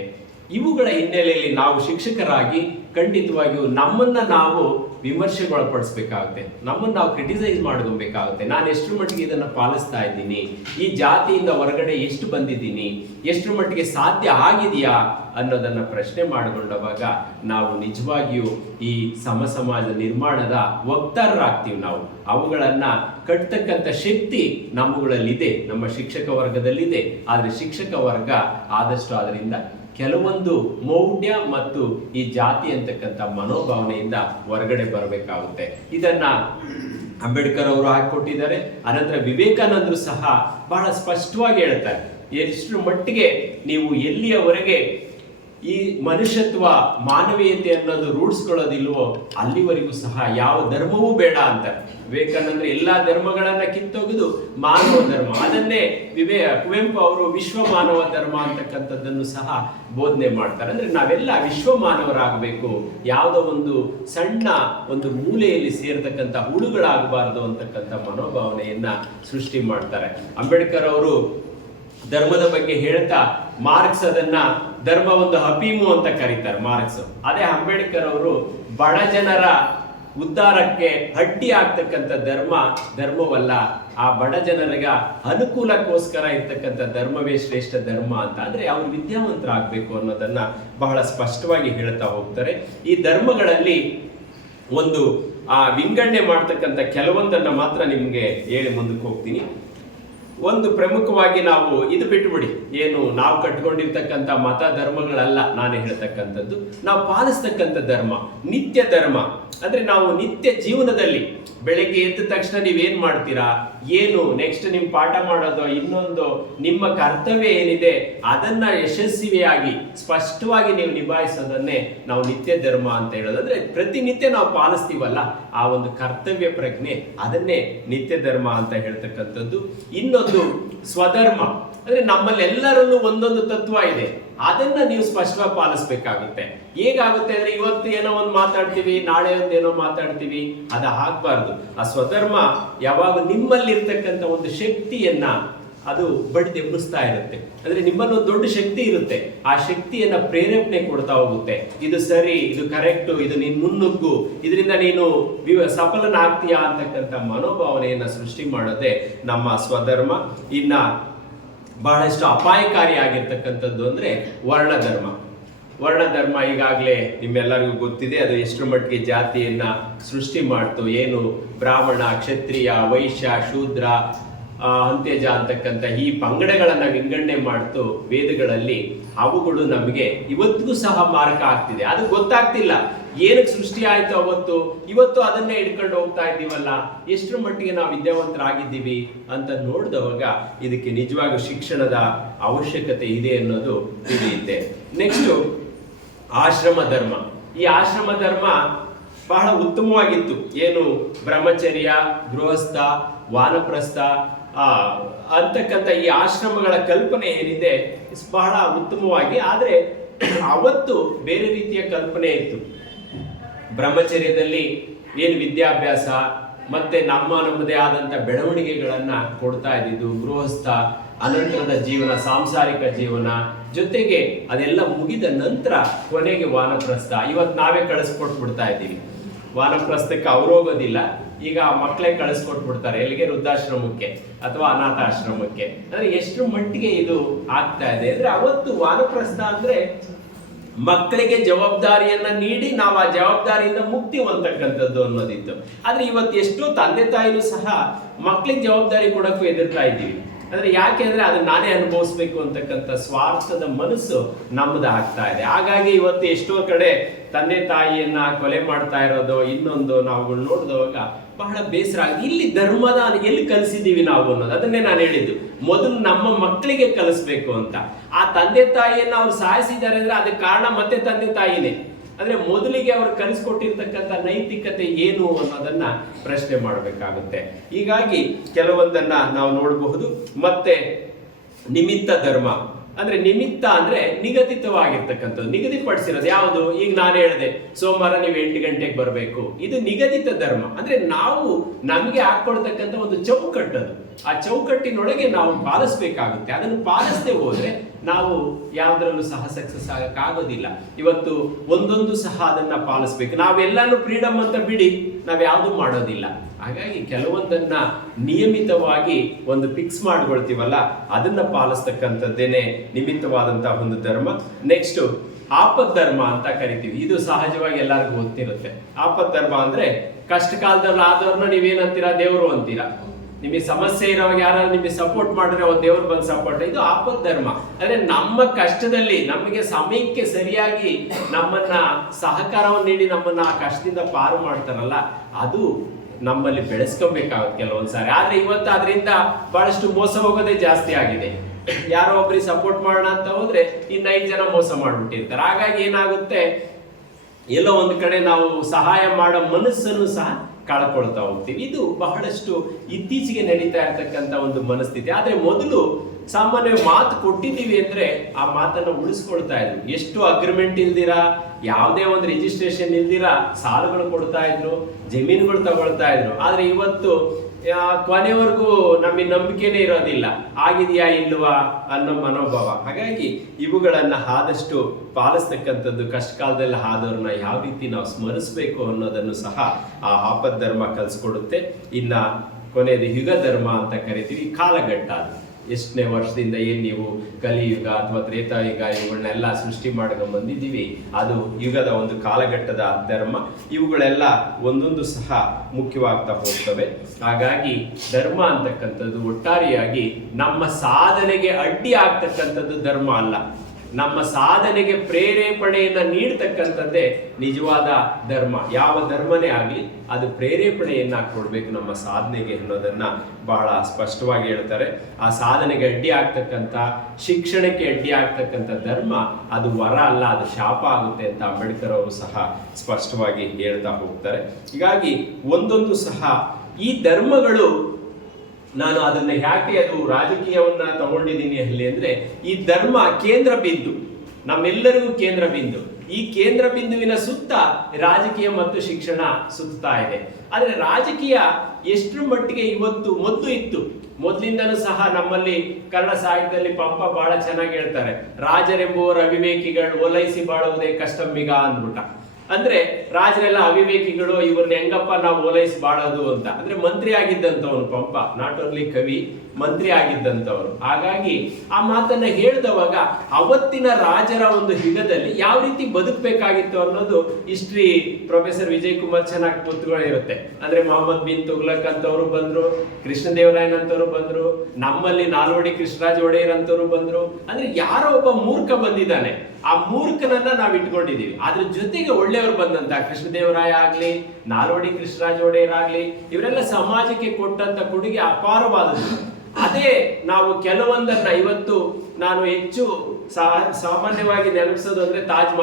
ಇವುಗಳ ಹಿನ್ನೆಲೆಯಲ್ಲಿ ನಾವು ಶಿಕ್ಷಕರಾಗಿ ಖಂಡಿತವಾಗಿಯೂ ನಮ್ಮನ್ನ ನಾವು ವಿಮರ್ಶೆಗೊಳಪಡಿಸ್ಬೇಕಾಗುತ್ತೆ, ನಮ್ಮನ್ನು ನಾವು ಕ್ರಿಟಿಸೈಸ್ ಮಾಡ್ಕೊಬೇಕಾಗುತ್ತೆ. ನಾನು ಎಷ್ಟರ ಮಟ್ಟಿಗೆ ಇದನ್ನ ಪಾಲಿಸ್ತಾ ಇದ್ದೀನಿ, ಈ ಜಾತಿಯಿಂದ ಹೊರಗಡೆ ಎಷ್ಟು ಬಂದಿದ್ದೀನಿ, ಎಷ್ಟರ ಮಟ್ಟಿಗೆ ಸಾಧ್ಯ ಆಗಿದೆಯಾ ಅನ್ನೋದನ್ನ ಪ್ರಶ್ನೆ ಮಾಡಿಕೊಂಡವಾಗ ನಾವು ನಿಜವಾಗಿಯೂ ಈ ಸಮ ಸಮಾಜ ನಿರ್ಮಾಣದ ವಕ್ತಾರರಾಗ್ತೀವಿ. ನಾವು ಅವುಗಳನ್ನ ಕಟ್ತಕ್ಕಂಥ ಶಕ್ತಿ ನಮ್ಮಗಳಲ್ಲಿದೆ, ನಮ್ಮ ಶಿಕ್ಷಕ ವರ್ಗದಲ್ಲಿದೆ. ಆದ್ರೆ ಶಿಕ್ಷಕ ವರ್ಗ ಆದಷ್ಟು ಅದರಿಂದ ಕೆಲವೊಂದು ಮೌಢ್ಯ ಮತ್ತು ಈ ಜಾತಿ ಅಂತಕ್ಕಂಥ ಮನೋಭಾವನೆಯಿಂದ ಹೊರಗಡೆ ಬರಬೇಕಾಗುತ್ತೆ. ಇದನ್ನ ಅಂಬೇಡ್ಕರ್ ಅವರು ಹಾಕಿಕೊಟ್ಟಿದ್ದಾರೆ. ಅನಂತರ ವಿವೇಕಾನಂದರು ಸಹ ಬಹಳ ಸ್ಪಷ್ಟವಾಗಿ ಹೇಳ್ತಾರೆ, ಎಷ್ಟರ ಮಟ್ಟಿಗೆ ನೀವು ಎಲ್ಲಿಯವರೆಗೆ ಈ ಮನುಷ್ಯತ್ವ ಮಾನವೀಯತೆ ಅನ್ನೋದು ರೂಢಿಸ್ಕೊಳ್ಳೋದಿಲ್ವೋ ಅಲ್ಲಿವರೆಗೂ ಸಹ ಯಾವ ಧರ್ಮವೂ ಬೇಡ ಅಂತಾರೆ ವಿವೇಕಾನಂದರು. ಎಲ್ಲಾ ಧರ್ಮಗಳನ್ನ ಕಿತ್ತೊಗೆದು ಮಾನವ ಧರ್ಮ, ಅದನ್ನೇ ಕುವೆಂಪು ಅವರು ವಿಶ್ವ ಮಾನವ ಧರ್ಮ ಅಂತಕ್ಕಂಥದ್ದನ್ನು ಸಹ ಬೋಧನೆ ಮಾಡ್ತಾರೆ. ಅಂದ್ರೆ ನಾವೆಲ್ಲ ವಿಶ್ವ ಮಾನವರಾಗಬೇಕು, ಯಾವುದೋ ಒಂದು ಸಣ್ಣ ಒಂದು ಮೂಲೆಯಲ್ಲಿ ಸೇರ್ತಕ್ಕಂಥ ಹುಳುಗಳಾಗಬಾರದು ಅಂತಕ್ಕಂಥ ಮನೋಭಾವನೆಯನ್ನ ಸೃಷ್ಟಿ ಮಾಡ್ತಾರೆ. ಅಂಬೇಡ್ಕರ್ ಅವರು ಧರ್ಮದ ಬಗ್ಗೆ ಹೇಳ್ತಾ ಮಾರ್ಕ್ಸ್ ಅದನ್ನ ಧರ್ಮ ಒಂದು ಅಫೀಮು ಅಂತ ಕರೀತಾರೆ ಮಾರ್ಕ್ಸ್. ಅದೇ ಅಂಬೇಡ್ಕರ್ ಅವರು ಬಡ ಜನರ ಉದ್ಧಾರಕ್ಕೆ ಅಡ್ಡಿ ಆಗ್ತಕ್ಕಂಥ ಧರ್ಮವಲ್ಲ, ಆ ಬಡ ಜನರಿಗ ಅನುಕೂಲಕ್ಕೋಸ್ಕರ ಇರ್ತಕ್ಕಂಥ ಧರ್ಮವೇ ಶ್ರೇಷ್ಠ ಧರ್ಮ ಅಂತ. ಅಂದ್ರೆ ಅವರು ವಿದ್ಯಾವಂತರಾಗಬೇಕು ಅನ್ನೋದನ್ನ ಬಹಳ ಸ್ಪಷ್ಟವಾಗಿ ಹೇಳ್ತಾ ಹೋಗ್ತಾರೆ. ಈ ಧರ್ಮಗಳಲ್ಲಿ ಒಂದು ವಿಂಗಡಣೆ ಮಾಡ್ತಕ್ಕಂಥ ಕೆಲವೊಂದನ್ನ ಮಾತ್ರ ನಿಮ್ಗೆ ಹೇಳಿ ಮುಂದಕ್ಕೆ ಹೋಗ್ತೀನಿ. ಒಂದು ಪ್ರಮುಖವಾಗಿ ನಾವು ಇದು ಬಿಟ್ಟುಬಿಡಿ, ಏನು ನಾವು ಕಟ್ಕೊಂಡಿರ್ತಕ್ಕಂಥ ಮತ ಧರ್ಮಗಳಲ್ಲ ನಾನು ಹೇಳ್ತಕ್ಕಂಥದ್ದು, ನಾವು ಪಾಲಿಸ್ತಕ್ಕಂಥ ಧರ್ಮ ನಿತ್ಯ ಧರ್ಮ. ಅಂದ್ರೆ ನಾವು ನಿತ್ಯ ಜೀವನದಲ್ಲಿ ಬೆಳಗ್ಗೆ ಎದ್ದ ತಕ್ಷಣ ನೀವೇನ್ ಮಾಡ್ತೀರಾ, ಏನು ನೆಕ್ಸ್ಟ್ ನಿಮ್ ಪಾಠ ಮಾಡೋದು, ಇನ್ನೊಂದು ನಿಮ್ಮ ಕರ್ತವ್ಯ ಏನಿದೆ ಅದನ್ನ ಯಶಸ್ವಿಯಾಗಿ ಸ್ಪಷ್ಟವಾಗಿ ನೀವು ನಿಭಾಯಿಸೋದನ್ನೇ ನಾವು ನಿತ್ಯ ಧರ್ಮ ಅಂತ ಹೇಳೋದು. ಅಂದ್ರೆ ಪ್ರತಿನಿತ್ಯ ನಾವು ಪಾಲಿಸ್ತೀವಲ್ಲ ಆ ಒಂದು ಕರ್ತವ್ಯ ಪ್ರಜ್ಞೆ, ಅದನ್ನೇ ನಿತ್ಯ ಧರ್ಮ ಅಂತ ಹೇಳ್ತಕ್ಕಂಥದ್ದು. ಇನ್ನೊಂದು ಸ್ವಧರ್ಮ, ಅಂದ್ರೆ ನಮ್ಮಲ್ಲಿ ಎಲ್ಲರಲ್ಲೂ ಒಂದೊಂದು ತತ್ವ ಇದೆ, ಅದನ್ನ ನೀವು ಸ್ಪಷ್ಟವಾಗಿ ಪಾಲಿಸ್ಬೇಕಾಗುತ್ತೆ. ಹೇಗಾಗುತ್ತೆ ಅಂದ್ರೆ ಇವತ್ತು ಏನೋ ಒಂದು ಮಾತಾಡ್ತೀವಿ, ನಾಳೆ ಒಂದೇನೋ ಮಾತಾಡ್ತೀವಿ, ಅದ ಆಗ್ಬಾರ್ದು. ಆ ಸ್ವಧರ್ಮ ಯಾವಾಗ ನಿಮ್ಮಲ್ಲಿರ್ತಕ್ಕಂಥ ಒಂದು ಶಕ್ತಿಯನ್ನ ಅದು ಬಡಿದೆಬ್ಬಿಸ್ತಾ ಇರುತ್ತೆ. ಅಂದ್ರೆ ನಿಮ್ಮಲ್ಲಿ ಒಂದು ದೊಡ್ಡ ಶಕ್ತಿ ಇರುತ್ತೆ, ಆ ಶಕ್ತಿಯನ್ನ ಪ್ರೇರೇಪಣೆ ಕೊಡ್ತಾ ಹೋಗುತ್ತೆ. ಇದು ಸರಿ, ಇದು ಕರೆಕ್ಟು, ಇದು ನೀನ್ ಮುನ್ನುಗ್ಗು, ಇದರಿಂದ ನೀನು ಸಫಲನಾಗ್ತೀಯಾ ಅಂತಕ್ಕಂಥ ಮನೋಭಾವನೆಯನ್ನ ಸೃಷ್ಟಿ ಮಾಡೋದೇ ನಮ್ಮ ಸ್ವಧರ್ಮ. ಇನ್ನ ಬಹಳಷ್ಟು ಅಪಾಯಕಾರಿಯಾಗಿರ್ತಕ್ಕಂಥದ್ದು ಅಂದ್ರೆ ವರ್ಣಧರ್ಮ. ವರ್ಣಧರ್ಮ ಈಗಾಗಲೇ ನಿಮ್ಮೆಲ್ಲರಿಗೂ ಗೊತ್ತಿದೆ, ಅದು ಎಷ್ಟರ ಮಟ್ಟಿಗೆ ಜಾತಿಯನ್ನ ಸೃಷ್ಟಿ ಮಾಡ್ತು. ಏನು ಬ್ರಾಹ್ಮಣ, ಕ್ಷತ್ರಿಯ, ವೈಶ್ಯ, ಶೂದ್ರ, ಅಂತ್ಯಜ ಅಂತಕ್ಕಂಥ ಈ ಪಂಗಡಗಳನ್ನ ವಿಂಗಡಣೆ ಮಾಡ್ತು ವೇದಗಳಲ್ಲಿ. ಅವುಗಳು ನಮಗೆ ಇವತ್ತಿಗೂ ಸಹ ಮಾರಕ ಆಗ್ತಿದೆ. ಅದು ಗೊತ್ತಾಗ್ತಿಲ್ಲ ಏನಕ್ಕೆ ಸೃಷ್ಟಿ ಆಯ್ತು ಅವತ್ತು, ಇವತ್ತು ಅದನ್ನೇ ಹಿಡ್ಕೊಂಡು ಹೋಗ್ತಾ ಇದ್ದೀವಲ್ಲ, ಎಷ್ಟರ ಮಟ್ಟಿಗೆ ನಾವು ವಿದ್ಯಾವಂತರಾಗಿದ್ದೀವಿ ಅಂತ ನೋಡಿದವಾಗ ಇದಕ್ಕೆ ನಿಜವಾಗಿ ಶಿಕ್ಷಣದ ಅವಶ್ಯಕತೆ ಇದೆ ಅನ್ನೋದು ತಿಳಿಯುತ್ತೆ. ನೆಕ್ಸ್ಟ್ ಆಶ್ರಮ ಧರ್ಮ. ಈ ಆಶ್ರಮ ಧರ್ಮ ಬಹಳ ಉತ್ತಮವಾಗಿತ್ತು. ಏನು ಬ್ರಹ್ಮಚರ್ಯ, ಗೃಹಸ್ಥ, ವಾನಪ್ರಸ್ಥ ಅಂತಕ್ಕಂಥ ಈ ಆಶ್ರಮಗಳ ಕಲ್ಪನೆ ಏನಿದೆ ಬಹಳ ಉತ್ತಮವಾಗಿ, ಆದ್ರೆ ಅವತ್ತು ಬೇರೆ ರೀತಿಯ ಕಲ್ಪನೆ ಇತ್ತು. ಬ್ರಹ್ಮಚರ್ಯದಲ್ಲಿ ಏನು ವಿದ್ಯಾಭ್ಯಾಸ ಮತ್ತೆ ನಮ್ಮದೇ ಆದಂತ ಬೆಳವಣಿಗೆಗಳನ್ನ ಕೊಡ್ತಾ ಇದ್ದಿದ್ದು. ಗೃಹಸ್ಥ, ಅನಂತರದ ಜೀವನ, ಸಾಂಸಾರಿಕ ಜೀವನ, ಜೊತೆಗೆ ಅದೆಲ್ಲ ಮುಗಿದ ನಂತರ ಕೊನೆಗೆ ವಾನಪ್ರಸ್ಥ. ಇವತ್ತು ನಾವೇ ಕಳಿಸ್ಕೊಟ್ಬಿಡ್ತಾ ಇದ್ದೀವಿ. ವಾನಪ್ರಸ್ಥಕ್ಕೆ ಅವ್ರು ಹೋಗೋದಿಲ್ಲ, ಈಗ ಮಕ್ಕಳೇ ಕಳಿಸ್ಕೊಟ್ಬಿಡ್ತಾರೆ ಎಲ್ಲಿಗೆ, ವೃದ್ಧಾಶ್ರಮಕ್ಕೆ ಅಥವಾ ಅನಾಥಾಶ್ರಮಕ್ಕೆ. ಅಂದ್ರೆ ಎಷ್ಟು ಮಟ್ಟಿಗೆ ಇದು ಆಗ್ತಾ ಇದೆ ಅಂದ್ರೆ, ಅವತ್ತು ವಾನಪ್ರಸ್ಥ ಅಂದ್ರೆ ಮಕ್ಕಳಿಗೆ ಜವಾಬ್ದಾರಿಯನ್ನ ನೀಡಿ ನಾವು ಆ ಜವಾಬ್ದಾರಿಯಿಂದ ಮುಕ್ತಿ ಹೊಂದತಕ್ಕಂಥದ್ದು ಅನ್ನೋದಿತ್ತು. ಆದ್ರೆ ಇವತ್ತು ಎಷ್ಟೋ ತಂದೆ ತಾಯಿನೂ ಸಹ ಮಕ್ಕಳಿಗೆ ಜವಾಬ್ದಾರಿ ಕೊಡಕ್ಕೂ ಎದುರ್ತಾ ಇದ್ದೀವಿ. ಅಂದ್ರೆ ಯಾಕೆ ಅಂದ್ರೆ ಅದನ್ನ ನಾನೇ ಅನುಭವಿಸ್ಬೇಕು ಅಂತಕ್ಕಂಥ ಸ್ವಾರ್ಥದ ಮನಸ್ಸು ನಮ್ಮದು ಆಗ್ತಾ ಇದೆ. ಹಾಗಾಗಿ ಇವತ್ತು ಎಷ್ಟೋ ಕಡೆ ತಂದೆ ತಾಯಿಯನ್ನ ಕೊಲೆ ಮಾಡ್ತಾ ಇರೋದು, ಇನ್ನೊಂದು ನಾವುಗಳು ನೋಡಿದವಾಗ ಬಹಳ ಬೇಸರ ಆಗಿದೆ. ಇಲ್ಲಿ ಧರ್ಮದ ಎಲ್ಲಿ ಕಲಿಸಿದೀವಿ ನಾವು ಅನ್ನೋದು, ಅದನ್ನೇ ನಾನು ಹೇಳಿದ್ದು, ಮೊದಲು ನಮ್ಮ ಮಕ್ಕಳಿಗೆ ಕಲಿಸ್ಬೇಕು ಅಂತ. ಆ ತಂದೆ ತಾಯಿಯನ್ನ ಅವ್ರು ಸಾಯಿಸಿದ್ದಾರೆ ಅಂದ್ರೆ ಅದಕ್ಕೆ ಕಾರಣ ಮತ್ತೆ ತಂದೆ ತಾಯಿನೇ. ಅಂದ್ರೆ ಮೊದಲಿಗೆ ಅವ್ರು ಕಲಿಸ್ಕೊಟ್ಟಿರ್ತಕ್ಕಂಥ ನೈತಿಕತೆ ಏನು ಅನ್ನೋದನ್ನ ಪ್ರಶ್ನೆ ಮಾಡಬೇಕಾಗುತ್ತೆ. ಹೀಗಾಗಿ ಕೆಲವೊಂದನ್ನ ನಾವು ನೋಡಬಹುದು. ಮತ್ತೆ ನಿಮಿತ್ತ ಧರ್ಮ ಅಂದ್ರೆ, ನಿಮಿತ್ತ ಅಂದ್ರೆ ನಿಗದಿತವಾಗಿರ್ತಕ್ಕಂಥದ್ದು, ನಿಗದಿಪಡಿಸಿರೋದು. ಯಾವುದು? ಈಗ ನಾನು ಹೇಳಿದೆ ಸೋಮವಾರ ನೀವು 8 ಗಂಟೆಗೆ ಬರಬೇಕು, ಇದು ನಿಗದಿತ ಧರ್ಮ. ಅಂದ್ರೆ ನಾವು ನಮಗೆ ಹಾಕೊಳ್ತಕ್ಕಂಥ ಒಂದು ಚೌಕಟ್ಟದು, ಆ ಚೌಕಟ್ಟಿನೊಳಗೆ ನಾವು ಪಾಲಿಸ್ಬೇಕಾಗುತ್ತೆ. ಅದನ್ನು ಪಾಲಿಸದೆ ಹೋದ್ರೆ ನಾವು ಯಾವ್ದ್ರಲ್ಲೂ ಸಹ ಸಕ್ಸಸ್ ಆಗಕ್ಕಾಗೋದಿಲ್ಲ. ಇವತ್ತು ಒಂದೊಂದು ಸಹ ಅದನ್ನ ಪಾಲಿಸ್ಬೇಕು. ನಾವೆಲ್ಲಾನು ಫ್ರೀಡಮ್ ಅಂತ ಬಿಡಿ, ನಾವ್ ಯಾವ್ದು ಮಾಡೋದಿಲ್ಲ. ಹಾಗಾಗಿ ಕೆಲವೊಂದನ್ನ ನಿಯಮಿತವಾಗಿ ಒಂದು ಫಿಕ್ಸ್ ಮಾಡ್ಕೊಳ್ತೀವಲ್ಲ, ಅದನ್ನ ಪಾಲಿಸ್ತಕ್ಕಂಥದ್ದೇನೆ ನಿಮಿತ್ತವಾದಂತಹ ಒಂದು ಧರ್ಮ. ನೆಕ್ಸ್ಟ್ ಆಪತ್ ಧರ್ಮ ಅಂತ ಕರಿತೀವಿ. ಇದು ಸಹಜವಾಗಿ ಎಲ್ಲರಿಗೂ ಗೊತ್ತಿರುತ್ತೆ. ಆಪತ್ ಧರ್ಮ ಅಂದ್ರೆ ಕಷ್ಟ ಕಾಲದಲ್ಲಿ ಆದವ್ರನ್ನ ನೀವೇನಂತೀರಾ? ದೇವರು ಅಂತೀರಾ. ನಿಮಗೆ ಸಮಸ್ಯೆ ಇರೋವಾಗ ಯಾರು ನಿಮಗೆ ಸಪೋರ್ಟ್ ಮಾಡಿದ್ರೆ ಅವ್ರು ದೇವ್ರು ಬಂದು ಸಪೋರ್ಟ್. ಇದು ಆಪತ್ ಧರ್ಮ. ಅಂದ್ರೆ ನಮ್ಮ ಕಷ್ಟದಲ್ಲಿ ನಮಗೆ ಸಮಯಕ್ಕೆ ಸರಿಯಾಗಿ ನಮ್ಮನ್ನ ಸಹಕಾರವನ್ನು ನೀಡಿ ನಮ್ಮನ್ನ ಆ ಕಷ್ಟದಿಂದ ಪಾರು ಮಾಡ್ತಾರಲ್ಲ, ಅದು ನಮ್ಮಲ್ಲಿ ಬೆಳೆಸ್ಕೊಬೇಕಾಗುತ್ತೆ ಕೆಲವೊಂದ್ಸಾರಿ. ಆದ್ರೆ ಇವತ್ತು ಅದರಿಂದ ಬಹಳಷ್ಟು ಮೋಸ ಹೋಗೋದೇ ಜಾಸ್ತಿ ಆಗಿದೆ. ಯಾರೋ ಒಬ್ರಿಗೆ ಸಪೋರ್ಟ್ ಮಾಡೋಣ ಅಂತ ಹೋದ್ರೆ ಇನ್ನು 5 ಜನ ಮೋಸ ಮಾಡ್ಬಿಟ್ಟಿರ್ತಾರೆ. ಹಾಗಾಗಿ ಏನಾಗುತ್ತೆ, ಎಲ್ಲೋ ಒಂದು ಕಡೆ ನಾವು ಸಹಾಯ ಮಾಡೋ ಮನಸ್ಸನ್ನು ಸಹ ಕಳ್ಕೊಳ್ತಾ ಹೋಗ್ತೀವಿ. ಇದು ಬಹಳಷ್ಟು ಇತ್ತೀಚೆಗೆ ನಡೀತಾ ಇರ್ತಕ್ಕಂಥ ಒಂದು ಮನಸ್ಥಿತಿ. ಆದ್ರೆ ಮೊದಲು ಸಾಮಾನ್ಯ ಮಾತು ಕೊಟ್ಟಿದ್ದೀವಿ ಅಂದ್ರೆ ಆ ಮಾತನ್ನ ಉಳಿಸ್ಕೊಳ್ತಾ ಇದ್ರು. ಎಷ್ಟು ಅಗ್ರಿಮೆಂಟ್ ಇಲ್ದಿರಾ, ಯಾವುದೇ ಒಂದು ರಿಜಿಸ್ಟ್ರೇಷನ್ ಇಲ್ದಿರಾ ಸಾಲಗಳು ಕೊಡ್ತಾ ಇದ್ರು, ಜಮೀನುಗಳು ತಗೊಳ್ತಾ ಇದ್ರು. ಆದ್ರೆ ಇವತ್ತು ಕೊನೆವರೆಗೂ ನಮಗೆ ನಂಬಿಕೆನೇ ಇರೋದಿಲ್ಲ, ಆಗಿದೆಯಾ ಇಲ್ವಾ ಅನ್ನೋ ಮನೋಭಾವ. ಹಾಗಾಗಿ ಇವುಗಳನ್ನ ಆದಷ್ಟು ಪಾಲಿಸ್ತಕ್ಕಂಥದ್ದು, ಕಷ್ಟ ಕಾಲದಲ್ಲಿ ಆದವ್ರನ್ನ ಯಾವ ರೀತಿ ನಾವು ಸ್ಮರಿಸಬೇಕು ಅನ್ನೋದನ್ನು ಸಹ ಆ ಆಪತ್ ಧರ್ಮ ಕಲಿಸ್ಕೊಡುತ್ತೆ. ಇನ್ನ ಕೊನೆಯದು ಯುಗ ಧರ್ಮ ಅಂತ ಕರಿತೀವಿ. ಕಾಲಘಟ್ಟ, ಅದು ಎಷ್ಟನೇ ವರ್ಷದಿಂದ ಏನ್ ನೀವು ಕಲಿಯುಗ ಅಥವಾ ತ್ರೇತಾಯುಗ ಇವುಗಳನ್ನೆಲ್ಲ ಸೃಷ್ಟಿ ಮಾಡ್ಕೊಂಡು ಬಂದಿದ್ದೀವಿ, ಅದು ಯುಗದ ಒಂದು ಕಾಲಘಟ್ಟದ ಧರ್ಮ. ಇವುಗಳೆಲ್ಲ ಒಂದೊಂದು ಸಹ ಮುಖ್ಯವಾಗ್ತಾ ಹೋಗ್ತವೆ. ಹಾಗಾಗಿ ಧರ್ಮ ಅಂತಕ್ಕಂಥದ್ದು ಒಟ್ಟಾರೆಯಾಗಿ ನಮ್ಮ ಸಾಧನೆಗೆ ಅಡ್ಡಿ ಆಗ್ತಕ್ಕಂಥದ್ದು ಧರ್ಮ ಅಲ್ಲ, ನಮ್ಮ ಸಾಧನೆಗೆ ಪ್ರೇರೇಪಣೆಯನ್ನ ನೀಡ್ತಕ್ಕಂಥದ್ದೇ ನಿಜವಾದ ಧರ್ಮ. ಯಾವ ಧರ್ಮನೇ ಆಗಲಿ ಅದು ಪ್ರೇರೇಪಣೆಯನ್ನ ಕೊಡ್ಬೇಕು ನಮ್ಮ ಸಾಧನೆಗೆ ಅನ್ನೋದನ್ನ ಬಹಳ ಸ್ಪಷ್ಟವಾಗಿ ಹೇಳ್ತಾರೆ. ಆ ಸಾಧನೆಗೆ ಅಡ್ಡಿ ಆಗ್ತಕ್ಕಂಥ, ಶಿಕ್ಷಣಕ್ಕೆ ಅಡ್ಡಿ ಆಗ್ತಕ್ಕಂಥ ಧರ್ಮ ಅದು ವರ ಅಲ್ಲ, ಅದು ಶಾಪ ಆಗುತ್ತೆ ಅಂತ ಅಂಬೇಡ್ಕರ್ ಅವರು ಸಹ ಸ್ಪಷ್ಟವಾಗಿ ಹೇಳ್ತಾ ಹೋಗ್ತಾರೆ. ಹೀಗಾಗಿ ಒಂದೊಂದು ಸಹ ಈ ಧರ್ಮಗಳು, ನಾನು ಅದನ್ನ ಯಾಕೆ ಅದು ರಾಜಕೀಯವನ್ನ ತಗೊಂಡಿದ್ದೀನಿ ಅಲ್ಲಿ ಅಂದ್ರೆ, ಈ ಧರ್ಮ ಕೇಂದ್ರ ಬಿಂದು, ನಮ್ಮೆಲ್ಲರಿಗೂ ಕೇಂದ್ರ ಬಿಂದು. ಈ ಕೇಂದ್ರ ಬಿಂದುವಿನ ಸುತ್ತ ರಾಜಕೀಯ ಮತ್ತು ಶಿಕ್ಷಣ ಸುತ್ತಾ ಇದೆ. ಆದ್ರೆ ರಾಜಕೀಯ ಎಷ್ಟರ ಮಟ್ಟಿಗೆ ಇವತ್ತು, ಮೊದಲು ಇತ್ತು, ಮೊದಲಿಂದನೂ ಸಹ ನಮ್ಮಲ್ಲಿ ಕನ್ನಡ ಸಾಹಿತ್ಯದಲ್ಲಿ ಪಂಪ ಬಹಳ ಚೆನ್ನಾಗಿ ಹೇಳ್ತಾರೆ, ರಾಜರೆಂಬುವರ ಅವಿವೇಕಿಗಳು ಓಲೈಸಿ ಬಾಳುವುದೇ ಕಷ್ಟಮ್ಮಿಗ ಅಂದ್ಬಿಟ್ಟ. ಅಂದ್ರೆ ರಾಜರೆಲ್ಲ ಅವಿವೇಕಿಗಳು, ಇವ್ರನ್ನ ಹೆಂಗಪ್ಪ ನಾವು ಓಲೈಸಿ ಬಾಳೋದು ಅಂತ. ಅಂದ್ರೆ ಮಂತ್ರಿ ಆಗಿದ್ದಂಥವನು ಪಂಪ, ನಾಟ್ ಓನ್ಲಿ ಕವಿ, ಮಂತ್ರಿ ಆಗಿದ್ದಂಥವ್ರು. ಹಾಗಾಗಿ ಆ ಮಾತನ್ನ ಹೇಳಿದವಾಗ ಅವತ್ತಿನ ರಾಜರ ಒಂದು ಯುಗದಲ್ಲಿ ಯಾವ ರೀತಿ ಬದುಕಬೇಕಾಗಿತ್ತು ಅನ್ನೋದು ಹಿಸ್ಟ್ರಿ ಪ್ರೊಫೆಸರ್ ವಿಜಯ್ ಕುಮಾರ್ ಚೆನ್ನಾಗಿ ಗೊತ್ತುಗಳಿರುತ್ತೆ. ಅಂದ್ರೆ ಮೊಹಮ್ಮದ್ ಬಿನ್ ತುಗ್ಲಕ್ ಅಂತವ್ರು ಬಂದ್ರು, ಕೃಷ್ಣದೇವರಾಯನ್ ಅಂತವ್ರು ಬಂದ್ರು, ನಮ್ಮಲ್ಲಿ ನಾಲ್ವಡಿ ಕೃಷ್ಣರಾಜ ಒಡೆಯರ್ ಅಂತವ್ರು ಬಂದ್ರು. ಅಂದ್ರೆ ಯಾರೋ ಒಬ್ಬ ಮೂರ್ಖ ಬಂದಿದ್ದಾನೆ, ಆ ಮೂರ್ಖನನ್ನ ನಾವು ಇಟ್ಕೊಂಡಿದೀವಿ. ಅದ್ರ ಜೊತೆಗೆ ಒಳ್ಳೆಯವರು ಬಂದಂತ ಕೃಷ್ಣದೇವರಾಯ ಆಗ್ಲಿ, ನಾಲ್ವಡಿ ಕೃಷ್ಣರಾಜ ಒಡೆಯರ್ ಆಗ್ಲಿ, ಇವರೆಲ್ಲ ಸಮಾಜಕ್ಕೆ ಕೊಟ್ಟಂತ ಕೊಡುಗೆ ಅಪಾರವಾದದ್ದು. ಅದೇ ನಾವು ಕೆಲವೊಂದನ್ನ ಇವತ್ತು ನಾನು ಹೆಚ್ಚು ಸಾಮಾನ್ಯವಾಗಿ ನೆನಪಿಸೋದು ಅಂದ್ರೆ ತಾಜ್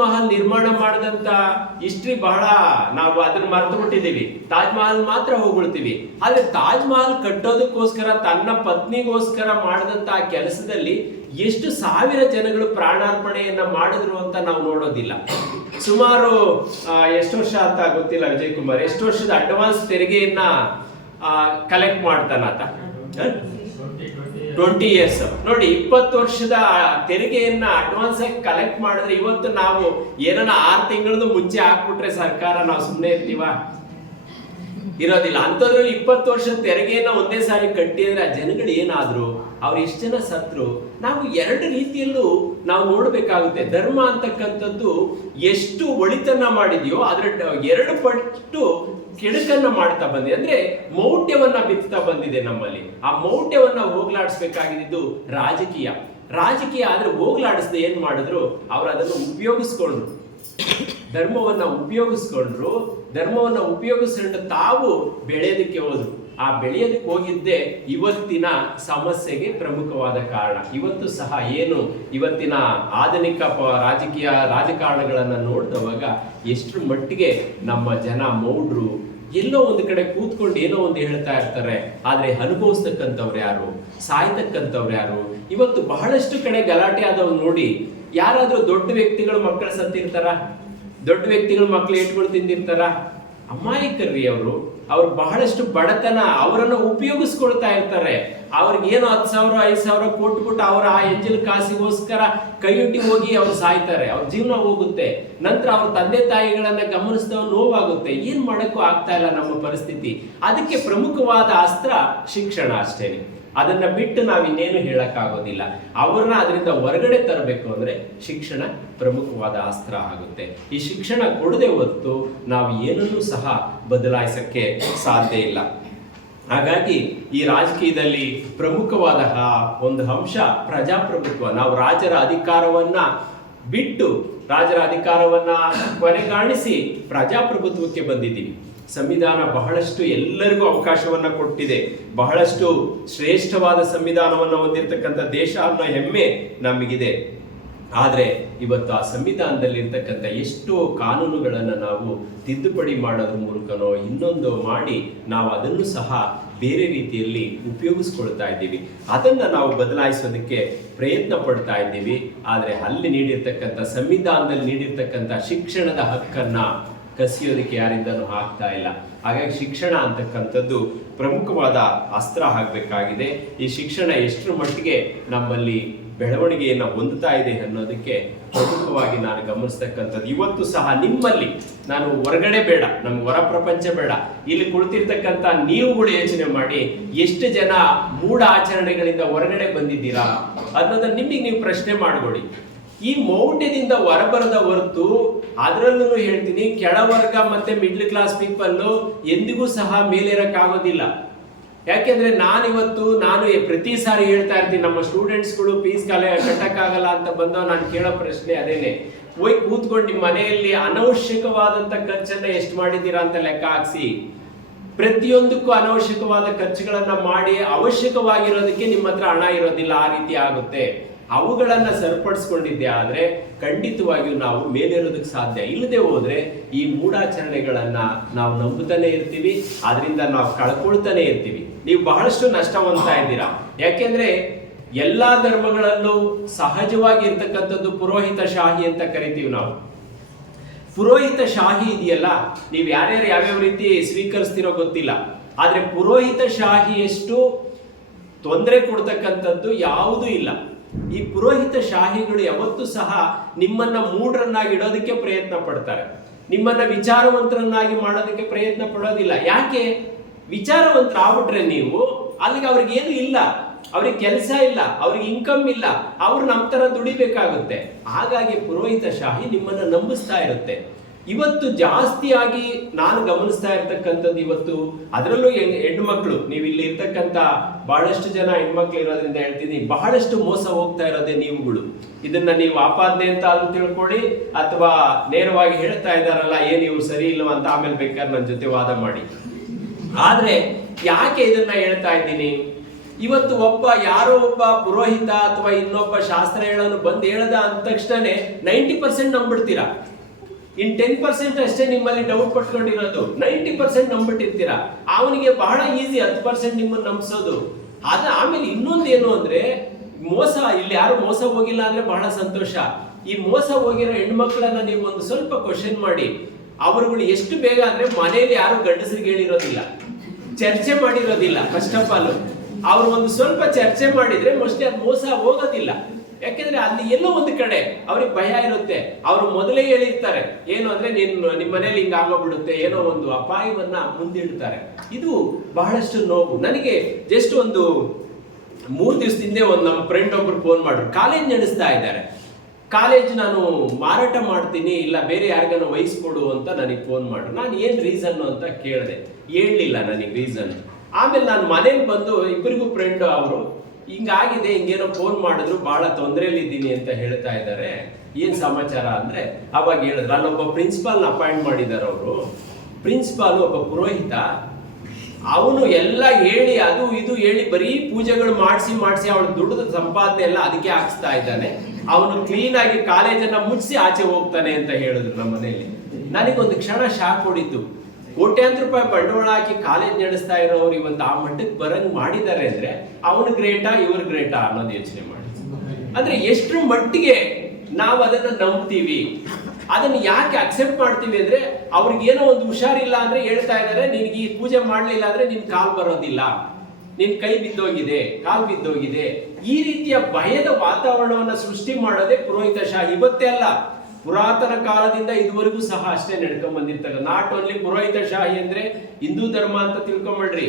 ಮಹಲ್ ನಿರ್ಮಾಣ ಮಾಡಿದಂತ ಹಿಸ್ಟ್ರಿ ಬಹಳ ನಾವು ಅದನ್ನ ಮರೆತು ಬಿಟ್ಟಿದ್ದೀವಿ. ತಾಜ್ ಮಹಲ್ ಮಾತ್ರ ಹೋಗ್ಬಿಡ್ತೀವಿ. ಆದ್ರೆ ತಾಜ್ ಮಹಲ್ ಕಟ್ಟೋದಕ್ಕೋಸ್ಕರ, ತನ್ನ ಪತ್ನಿಗೋಸ್ಕರ ಮಾಡಿದಂತ ಆ ಕೆಲಸದಲ್ಲಿ ಎಷ್ಟು ಸಾವಿರ ಜನಗಳು ಪ್ರಾಣಾರ್ಪಣೆಯನ್ನ ಮಾಡಿದ್ರು ಅಂತ ನಾವು ನೋಡೋದಿಲ್ಲ. ಸುಮಾರು ಎಷ್ಟು ವರ್ಷ ಅಂತ ಗೊತ್ತಿಲ್ಲ ವಿಜಯ್ ಕುಮಾರ್, ಎಷ್ಟು ವರ್ಷದ ಅಡ್ವಾನ್ಸ್ ತೆರಿಗೆಯನ್ನ ಕಲೆಕ್ಟ್ ಮಾಡ್ತಾನಾತ? 20 years. ನೋಡಿ, 20 ವರ್ಷದ ತೆರಿಗೆಯನ್ನ ಅಡ್ವಾನ್ಸ್ ಆಗಿ ಕಲೆಕ್ಟ್ ಮಾಡಿದ್ರೆ ಇವತ್ತು ನಾವು ಏನನ್ನ 6 ತಿಂಗಳದ್ದು ಮುಂಚೆ ಹಾಕ್ಬಿಟ್ರೆ ಸರ್ಕಾರ, ನಾವು ಸುಮ್ಮನೆ ಇರ್ತೀವ? ಇರೋದಿಲ್ಲ. ಅಂಥದ್ರಲ್ಲಿ 20 ವರ್ಷದ ತೆರಿಗೆಯನ್ನ ಒಂದೇ ಸಾರಿ ಕಟ್ಟಿದ್ರೆ ಆ ಜನಗಳು ಏನಾದ್ರು, ಅವ್ರು ಎಷ್ಟು ಜನ ಸತ್ರು, ನಾವು ಎರಡು ರೀತಿಯಲ್ಲೂ ನಾವು ನೋಡ್ಬೇಕಾಗುತ್ತೆ. ಧರ್ಮ ಅಂತಕ್ಕಂಥದ್ದು ಎಷ್ಟು ಒಳಿತನ್ನ ಮಾಡಿದೆಯೋ ಅದ್ರ 2 ಪಟ್ಟು ಕೆಡುಕನ್ನ ಮಾಡ್ತಾ ಬಂದಿದೆ. ಅಂದ್ರೆ ಮೌಢ್ಯವನ್ನ ಬಿತ್ತಾ ಬಂದಿದೆ ನಮ್ಮಲ್ಲಿ. ಆ ಮೌಢ್ಯವನ್ನ ಹೋಗ್ಲಾಡಿಸ್ಬೇಕಾಗಿದ್ದು ರಾಜಕೀಯ ಆದ್ರೆ ಹೋಗ್ಲಾಡಿಸದೆ ಏನ್ ಮಾಡಿದ್ರು, ಅವ್ರು ಅದನ್ನು ಉಪಯೋಗಿಸ್ಕೊಂಡ್ರು, ಧರ್ಮವನ್ನ ಉಪಯೋಗಿಸ್ಕೊಂಡು ತಾವು ಬೆಳೆಯೋದಕ್ಕೆ ಹೋದ್ರು. ಆ ಬೆಳೆಯೋದಕ್ಕೆ ಹೋಗಿದ್ದೇ ಇವತ್ತಿನ ಸಮಸ್ಯೆಗೆ ಪ್ರಮುಖವಾದ ಕಾರಣ. ಇವತ್ತು ಸಹ ಏನು ಇವತ್ತಿನ ಆಧುನಿಕ ರಾಜಕಾರಣಗಳನ್ನ ನೋಡಿದವಾಗ ಎಷ್ಟರ ಮಟ್ಟಿಗೆ ನಮ್ಮ ಜನ ಮೌಢ್ರು, ಎಲ್ಲೋ ಒಂದು ಕಡೆ ಕೂತ್ಕೊಂಡು ಏನೋ ಒಂದು ಹೇಳ್ತಾ ಇರ್ತಾರೆ, ಆದ್ರೆ ಅನುಭವಿಸ್ತಕ್ಕಂಥವ್ರು ಯಾರು, ಸಾಯ್ತಕ್ಕಂಥವ್ರು ಯಾರು? ಇವತ್ತು ಬಹಳಷ್ಟು ಕಡೆ ಗಲಾಟೆ ಆದವ್ರು ನೋಡಿ, ಯಾರಾದ್ರೂ ದೊಡ್ಡ ವ್ಯಕ್ತಿಗಳು ಮಕ್ಕಳು ಸತ್ತಿರ್ತಾರ, ದೊಡ್ಡ ವ್ಯಕ್ತಿಗಳು ಮಕ್ಕಳು ಇಟ್ಕೊಂಡು ತಿಂದಿರ್ತಾರ? ಅಮಾಯಕರ್ರಿ ಅವರು ಬಹಳಷ್ಟು ಬಡತನ, ಅವರನ್ನು ಉಪಯೋಗಿಸ್ಕೊಳ್ತಾ ಇರ್ತಾರೆ. ಅವ್ರಿಗೆ ಏನೋ 10,000 5,000 ಕೊಟ್ಬಿಟ್ಟು ಅವರ ಆ ಎಂಜಲ್ ಕಾಸಿಗೋಸ್ಕರ ಕೈಯುಟ್ಟಿ ಹೋಗಿ ಅವ್ರು ಸಾಯ್ತಾರೆ, ಅವ್ರ ಜೀವನ ಹೋಗುತ್ತೆ. ನಂತರ ಅವ್ರ ತಂದೆ ತಾಯಿಗಳನ್ನ ಗಮನಿಸಿದವ್ ನೋವಾಗುತ್ತೆ. ಏನ್ ಮಾಡಕ್ಕೂ ಆಗ್ತಾ ಇಲ್ಲ ನಮ್ಮ ಪರಿಸ್ಥಿತಿ. ಅದಕ್ಕೆ ಪ್ರಮುಖವಾದ ಅಸ್ತ್ರ ಶಿಕ್ಷಣ ಅಷ್ಟೇನೆ. ಅದನ್ನ ಬಿಟ್ಟು ನಾವು ಇನ್ನೇನು ಹೇಳಕ್ಕಾಗೋದಿಲ್ಲ. ಅವ್ರನ್ನ ಅದರಿಂದ ಹೊರಗಡೆ ತರಬೇಕು ಅಂದ್ರೆ ಶಿಕ್ಷಣ ಪ್ರಮುಖವಾದ ಅಸ್ತ್ರ ಆಗುತ್ತೆ. ಈ ಶಿಕ್ಷಣ ಕೊಡದೆ ಹೊತ್ತು ನಾವು ಏನನ್ನೂ ಸಹ ಬದಲಾಯಿಸಕ್ಕೆ ಸಾಧ್ಯ ಇಲ್ಲ. ಹಾಗಾಗಿ ಈ ರಾಜಕೀಯದಲ್ಲಿ ಪ್ರಮುಖವಾದ ಒಂದು ಅಂಶ ಪ್ರಜಾಪ್ರಭುತ್ವ. ನಾವು ರಾಜರ ಅಧಿಕಾರವನ್ನ ಬಿಟ್ಟು ರಾಜರ ಅಧಿಕಾರವನ್ನ ಕೊನೆಗಾಣಿಸಿ ಪ್ರಜಾಪ್ರಭುತ್ವಕ್ಕೆ ಬಂದಿದ್ದೀವಿ. ಸಂವಿಧಾನ ಬಹಳಷ್ಟು ಎಲ್ಲರಿಗೂ ಅವಕಾಶವನ್ನ ಕೊಟ್ಟಿದೆ. ಬಹಳಷ್ಟು ಶ್ರೇಷ್ಠವಾದ ಸಂವಿಧಾನವನ್ನು ಹೊಂದಿರತಕ್ಕಂಥ ದೇಶ ಅನ್ನೋ ಹೆಮ್ಮೆ ನಮಗಿದೆ. ಆದರೆ ಇವತ್ತು ಆ ಸಂವಿಧಾನದಲ್ಲಿರ್ತಕ್ಕಂಥ ಎಷ್ಟೋ ಕಾನೂನುಗಳನ್ನು ನಾವು ತಿದ್ದುಪಡಿ ಮಾಡೋದ್ರ ಮೂಲಕನೋ ಇನ್ನೊಂದು ಮಾಡಿ ನಾವು ಅದನ್ನು ಸಹ ಬೇರೆ ರೀತಿಯಲ್ಲಿ ಉಪಯೋಗಿಸ್ಕೊಳ್ತಾ ಇದ್ದೀವಿ. ಅದನ್ನು ನಾವು ಬದಲಾಯಿಸೋದಕ್ಕೆ ಪ್ರಯತ್ನ ಪಡ್ತಾ ಇದ್ದೀವಿ. ಆದರೆ ಅಲ್ಲಿ ನೀಡಿರ್ತಕ್ಕಂಥ ಸಂವಿಧಾನದಲ್ಲಿ ನೀಡಿರ್ತಕ್ಕಂಥ ಶಿಕ್ಷಣದ ಹಕ್ಕನ್ನು ಕಸಿಯೋದಕ್ಕೆ ಯಾರಿಂದನೂ ಆಗ್ತಾ ಇಲ್ಲ. ಹಾಗಾಗಿ ಶಿಕ್ಷಣ ಅಂತಕ್ಕಂಥದ್ದು ಪ್ರಮುಖವಾದ ಅಸ್ತ್ರ ಆಗಬೇಕಾಗಿದೆ. ಈ ಶಿಕ್ಷಣ ಎಷ್ಟರ ಮಟ್ಟಿಗೆ ನಮ್ಮಲ್ಲಿ ಬೆಳವಣಿಗೆಯನ್ನು ಹೊಂದುತ್ತಾ ಇದೆ ಅನ್ನೋದಕ್ಕೆ ಪ್ರಮುಖವಾಗಿ ನಾನು ಗಮನಿಸ್ತಕ್ಕಂಥದ್ದು. ಇವತ್ತು ಸಹ ನಿಮ್ಮಲ್ಲಿ, ನಾನು ಹೊರಗಡೆ ಬೇಡ, ನಮ್ಗೆ ಹೊರ ಪ್ರಪಂಚ ಬೇಡ, ಇಲ್ಲಿ ಕುಳಿತಿರ್ತಕ್ಕಂಥ ನೀವುಗಳು ಯೋಚನೆ ಮಾಡಿ ಎಷ್ಟು ಜನ ಮೂಢ ಆಚರಣೆಗಳಿಂದ ಹೊರಗಡೆ ಬಂದಿದ್ದೀರಾ ಅನ್ನೋದನ್ನ ನಿಮಗೆ ನೀವು ಪ್ರಶ್ನೆ ಮಾಡ್ಕೊಳ್ಳಿ. ಈ ಮೌಢ್ಯದಿಂದ ಹೊರಬರದ ಹೊರತು, ಅದರಲ್ಲೂ ಹೇಳ್ತೀನಿ, ಕೆಳವರ್ಗ ಮತ್ತೆ ಮಿಡ್ಲ್ ಕ್ಲಾಸ್ ಪೀಪಲ್ ಎಂದಿಗೂ ಸಹ ಮೇಲೇರಕ್ಕಾಗೋದಿಲ್ಲ. ಯಾಕೆಂದ್ರೆ ನಾನು ಪ್ರತಿ ಸಾರಿ ಹೇಳ್ತಾ ಇರ್ತೀನಿ, ನಮ್ಮ ಸ್ಟೂಡೆಂಟ್ಸ್ಗಳು ಫೀಸ್ ಕಟ್ಟಕ್ಕಾಗಲ್ಲ ಅಂತ ಬಂದವ ನಾನು ಕೇಳೋ ಪ್ರಶ್ನೆ ಅದೇನೆ. ಹೋಗಿ ಕೂತ್ಕೊಂಡು ನಿಮ್ಮ ಮನೆಯಲ್ಲಿ ಅನವಶ್ಯಕವಾದಂತ ಖರ್ಚನ್ನ ಎಷ್ಟು ಮಾಡಿದ್ದೀರಾ ಅಂತ ಲೆಕ್ಕ ಹಾಕ್ಸಿ. ಪ್ರತಿಯೊಂದಕ್ಕೂ ಅನವಶ್ಯಕವಾದ ಖರ್ಚುಗಳನ್ನ ಮಾಡಿ ಅವಶ್ಯಕವಾಗಿರೋದಕ್ಕೆ ನಿಮ್ಮ ಹತ್ರ ಹಣ ಇರೋದಿಲ್ಲ, ಆ ರೀತಿ ಆಗುತ್ತೆ. ಅವುಗಳನ್ನ ಸರಿಪಡಿಸ್ಕೊಂಡಿದ್ದೆ ಆದ್ರೆ ಖಂಡಿತವಾಗಿಯೂ ನಾವು ಮೇಲೇರೋದಕ್ಕೆ ಸಾಧ್ಯ. ಇಲ್ಲದೆ ಹೋದ್ರೆ ಈ ಮೂಢಾಚರಣೆಗಳನ್ನ ನಾವು ನಂಬುತ್ತಾನೆ ಇರ್ತೀವಿ, ಅದರಿಂದ ನಾವು ಕಳ್ಕೊಳ್ತಾನೆ ಇರ್ತೀವಿ. ನೀವು ಬಹಳಷ್ಟು ನಷ್ಟ ಹೊಂದ್ತಾ ಇದ್ದೀರಾ. ಯಾಕೆಂದ್ರೆ ಎಲ್ಲಾ ಧರ್ಮಗಳಲ್ಲೂ ಸಹಜವಾಗಿ ಇರ್ತಕ್ಕಂಥದ್ದು ಪುರೋಹಿತ ಶಾಹಿ ಅಂತ ಕರಿತೀವಿ ನಾವು. ಪುರೋಹಿತ ಶಾಹಿ ಇದೆಯಲ್ಲ, ನೀವು ಯಾರ್ಯಾರು ಯಾವ್ಯಾವ ರೀತಿ ಸ್ವೀಕರಿಸ್ತಿರೋ ಗೊತ್ತಿಲ್ಲ, ಆದ್ರೆ ಪುರೋಹಿತ ಶಾಹಿಯಷ್ಟು ತೊಂದರೆ ಕೊಡ್ತಕ್ಕಂಥದ್ದು ಯಾವುದೂ ಇಲ್ಲ. ಈ ಪುರೋಹಿತ ಶಾಹಿಗಳು ಯಾವತ್ತೂ ಸಹ ನಿಮ್ಮನ್ನ ಮೂಢರನ್ನಾಗಿ ಇಡೋದಕ್ಕೆ ಪ್ರಯತ್ನ ಪಡ್ತಾರೆ, ನಿಮ್ಮನ್ನ ವಿಚಾರವಂತರನ್ನಾಗಿ ಮಾಡೋದಕ್ಕೆ ಪ್ರಯತ್ನ ಪಡೋದಿಲ್ಲ. ಯಾಕೆ? ವಿಚಾರವಂತರ ಆಗ್ಬಿಟ್ರೆ ನೀವು ಅಲ್ಲಿಗೆ ಅವ್ರಿಗೆ ಏನು ಇಲ್ಲ, ಅವ್ರಿಗೆ ಕೆಲಸ ಇಲ್ಲ, ಅವ್ರಿಗೆ ಇನ್ಕಮ್ ಇಲ್ಲ, ಅವ್ರು ನಮ್ಮ ತರ ದುಡಿಬೇಕಾಗುತ್ತೆ. ಹಾಗಾಗಿ ಪುರೋಹಿತ ಶಾಹಿ ನಿಮ್ಮನ್ನ ನಂಬಿಸ್ತಾ ಇರುತ್ತೆ. ಇವತ್ತು ಜಾಸ್ತಿಯಾಗಿ ನಾನು ಗಮನಿಸ್ತಾ ಇರ್ತಕ್ಕಂಥದ್ದು, ಇವತ್ತು ಅದರಲ್ಲೂ ಹೆಣ್ಣು ಮಕ್ಕಳು, ನೀವು ಇಲ್ಲಿ ಇರ್ತಕ್ಕಂಥ ಬಹಳಷ್ಟು ಜನ ಹೆಣ್ಮಕ್ಳು ಇರೋದ್ರಿಂದ ಹೇಳ್ತೀನಿ, ಬಹಳಷ್ಟು ಮೋಸ ಹೋಗ್ತಾ ಇರೋದೇ ನೀವುಗಳು. ಇದನ್ನ ನೀವು ಆಪಾದನೆ ಅಂತ ಆದ್ರೂ ತಿಳ್ಕೊಳ್ಳಿ, ಅಥವಾ ನೇರವಾಗಿ ಹೇಳ್ತಾ ಇದ್ದಾರಲ್ಲ ಏನ್ ಇವ್ರು ಸರಿ ಇಲ್ವ ಅಂತ ಆಮೇಲೆ ಬೇಕಾದ್ರೆ ನನ್ನ ಜೊತೆ ವಾದ ಮಾಡಿ. ಆದ್ರೆ ಯಾಕೆ ಇದನ್ನ ಹೇಳ್ತಾ ಇದ್ದೀನಿ? ಇವತ್ತು ಯಾರೋ ಒಬ್ಬ ಪುರೋಹಿತ ಅಥವಾ ಇನ್ನೊಬ್ಬ ಶಾಸ್ತ್ರ ಹೇಳೋನು ಬಂದು ಹೇಳ್ದ ಅಂದ ತಕ್ಷಣನೇ 90% ನಂಬಿಡ್ತೀರಾ. ಇನ್ 10% ಅಷ್ಟೇ ನಿಮ್ಮಲ್ಲಿ ಡೌಟ್ ಪಟ್ಕೊಂಡಿರೋದು, 90% ನಂಬಿಟ್ಟಿರ್ತೀರಾ. ಅವನಿಗೆ ಬಹಳ ಈಸಿ 10% ನಿಮ್ಮನ್ನು ನಂಬಿಸೋದು. ಆಮೇಲೆ ಇನ್ನೊಂದೇನು ಅಂದ್ರೆ ಮೋಸ. ಇಲ್ಲಿ ಯಾರು ಮೋಸ ಹೋಗಿಲ್ಲ ಅಂದ್ರೆ ಬಹಳ ಸಂತೋಷ. ಈ ಮೋಸ ಹೋಗಿರೋ ಹೆಣ್ಮಕ್ಳನ್ನ ನೀವು ಒಂದು ಸ್ವಲ್ಪ ಕ್ವಶನ್ ಮಾಡಿ, ಅವರುಗಳು ಎಷ್ಟು ಬೇಗ ಅಂದ್ರೆ ಮನೆಯಲ್ಲಿ ಯಾರು ಗಂಡಸರಿಗೆ ಹೇಳಿರೋದಿಲ್ಲ, ಚರ್ಚೆ ಮಾಡಿರೋದಿಲ್ಲ. ಫಸ್ಟ್ ಆಫ್ ಆಲ್ ಅವ್ರು ಒಂದು ಸ್ವಲ್ಪ ಚರ್ಚೆ ಮಾಡಿದ್ರೆ ಮೋಸ್ಟ್ಲಿ ಅದು ಮೋಸ ಹೋಗೋದಿಲ್ಲ. ಯಾಕೆಂದ್ರೆ ಅಲ್ಲಿ ಎಲ್ಲೋ ಒಂದು ಕಡೆ ಅವ್ರಿಗೆ ಭಯ ಇರುತ್ತೆ. ಅವರು ಮೊದಲೇ ಹೇಳಿರ್ತಾರೆ ಏನು ಅಂದ್ರೆ ನಿಮ್ಮ ಮನೇಲಿ ಹಿಂಗ ಆಗೋಗ್ಬಿಡುತ್ತೆ, ಏನೋ ಒಂದು ಅಪಾಯವನ್ನ ಮುಂದಿಡ್ತಾರೆ. ಇದು ಬಹಳಷ್ಟು ನೋವು. ನನಗೆ ಜಸ್ಟ್ ಒಂದು 3 ದಿವಸದಿಂದ ನಮ್ಮ ಫ್ರೆಂಡ್ ಒಬ್ರು ಫೋನ್ ಮಾಡ್ರು, ಕಾಲೇಜ್ ನಡೆಸ್ತಾ ಇದ್ದಾರೆ, ಕಾಲೇಜ್ ನಾನು ಮಾರಾಟ ಮಾಡ್ತೀನಿ, ಇಲ್ಲ ಬೇರೆ ಯಾರಿಗಾನ ವಹಿಸ್ಕೊಡು ಅಂತ ನನಗೆ ಫೋನ್ ಮಾಡ್ರು. ನಾನು ಏನ್ ರೀಸನ್ ಅಂತ ಕೇಳಿದೆ, ಹೇಳಲಿಲ್ಲ ನನಗೆ ರೀಸನ್. ಆಮೇಲೆ ನಾನು ಮನೇಲಿ ಬಂದು ಇಬ್ಬರಿಗೂ ಫ್ರೆಂಡ್ ಅವರು ಹಿಂಗಾಗಿದೆ, ಹಿಂಗೇನೋ ಫೋನ್ ಮಾಡಿದ್ರು, ಬಹಳ ತೊಂದರೆಯಲ್ಲಿದ್ದೀನಿ ಅಂತ ಹೇಳ್ತಾ ಇದ್ದಾರೆ, ಏನ್ ಸಮಾಚಾರ ಅಂದ್ರೆ ಅವಾಗ ಹೇಳಿದ್ರು, ಅಲ್ಲೊಬ್ಬ ಪ್ರಿನ್ಸಿಪಾಲ್ನ ಅಪಾಯಿಂಟ್ ಮಾಡಿದ್ದಾರೆ ಅವರು. ಪ್ರಿನ್ಸಿಪಾಲ್ ಒಬ್ಬ ಪುರೋಹಿತ, ಅವನು ಎಲ್ಲ ಹೇಳಿ ಅದು ಇದು ಹೇಳಿ ಬರೀ ಪೂಜೆಗಳು ಮಾಡಿಸಿ ಅವಳು ದುಡ್ಡು ಸಂಪಾದನೆ ಎಲ್ಲ ಅದಕ್ಕೆ ಹಾಕ್ಸ್ತಾ ಇದ್ದಾನೆ. ಅವನು ಕ್ಲೀನ್ ಆಗಿ ಕಾಲೇಜನ್ನ ಮುಗಿಸಿ ಆಚೆ ಹೋಗ್ತಾನೆ ಅಂತ ಹೇಳಿದ್ರು ನಮ್ಮ ಮನೆಯಲ್ಲಿ. ನನಗೊಂದು ಕ್ಷಣ ಶಾಕ್ ಹೊಡಿತು. ಕೋಟ್ಯಾಂತರ ರೂಪಾಯಿ ಬಂಡವಾಳ ಹಾಕಿ ಕಾಲೇಜ್ ನಡೆಸ್ತಾ ಇರೋರು ಇವತ್ತು ಆ ಮಟ್ಟಕ್ಕೆ ಬರಂಗ್ ಮಾಡಿದ್ದಾರೆ ಅಂದ್ರೆ ಅವನು ಗ್ರೇಟಾ ಇವ್ರು ಗ್ರೇಟಾ ಅನ್ನೋದು ಯೋಚನೆ ಮಾಡಿ. ಅಂದ್ರೆ ಎಷ್ಟರ ಮಟ್ಟಿಗೆ ನಾವು ಅದನ್ನ ನಂಬ್ತೀವಿ, ಅದನ್ನ ಯಾಕೆ ಅಕ್ಸೆಪ್ಟ್ ಮಾಡ್ತೀವಿ ಅಂದ್ರೆ ಅವ್ರಿಗೇನೋ ಒಂದು ಹುಷಾರಿಲ್ಲ ಅಂದ್ರೆ ಹೇಳ್ತಾ ಇದ್ದಾರೆ, ನಿನ್ಗೆ ಈ ಪೂಜೆ ಮಾಡ್ಲಿಲ್ಲ ಅಂದ್ರೆ ನಿನ್ ಕಾಲ್ ಬರೋದಿಲ್ಲ, ನಿನ್ ಕೈ ಬಿದ್ದೋಗಿದೆ, ಕಾಲ್ ಬಿದ್ದೋಗಿದೆ. ಈ ರೀತಿಯ ಭಯದ ವಾತಾವರಣವನ್ನ ಸೃಷ್ಟಿ ಮಾಡೋದೇ ಪುರೋಹಿತ ಶಾಹಿ. ಇವತ್ತೇ ಅಲ್ಲ, ಪುರಾತನ ಕಾಲದಿಂದ ಇದುವರೆಗೂ ಸಹ ಅಷ್ಟೇ ನಡ್ಕೊಂಡ್ ಬಂದಿರ್ತಾರೆ. ನಾಟ್ ಓನ್ಲಿ ಪುರೋಹಿತ ಶಾಹಿ ಅಂದ್ರೆ ಹಿಂದೂ ಧರ್ಮ ಅಂತ ತಿಳ್ಕೊಂಬಿಡ್ರಿ,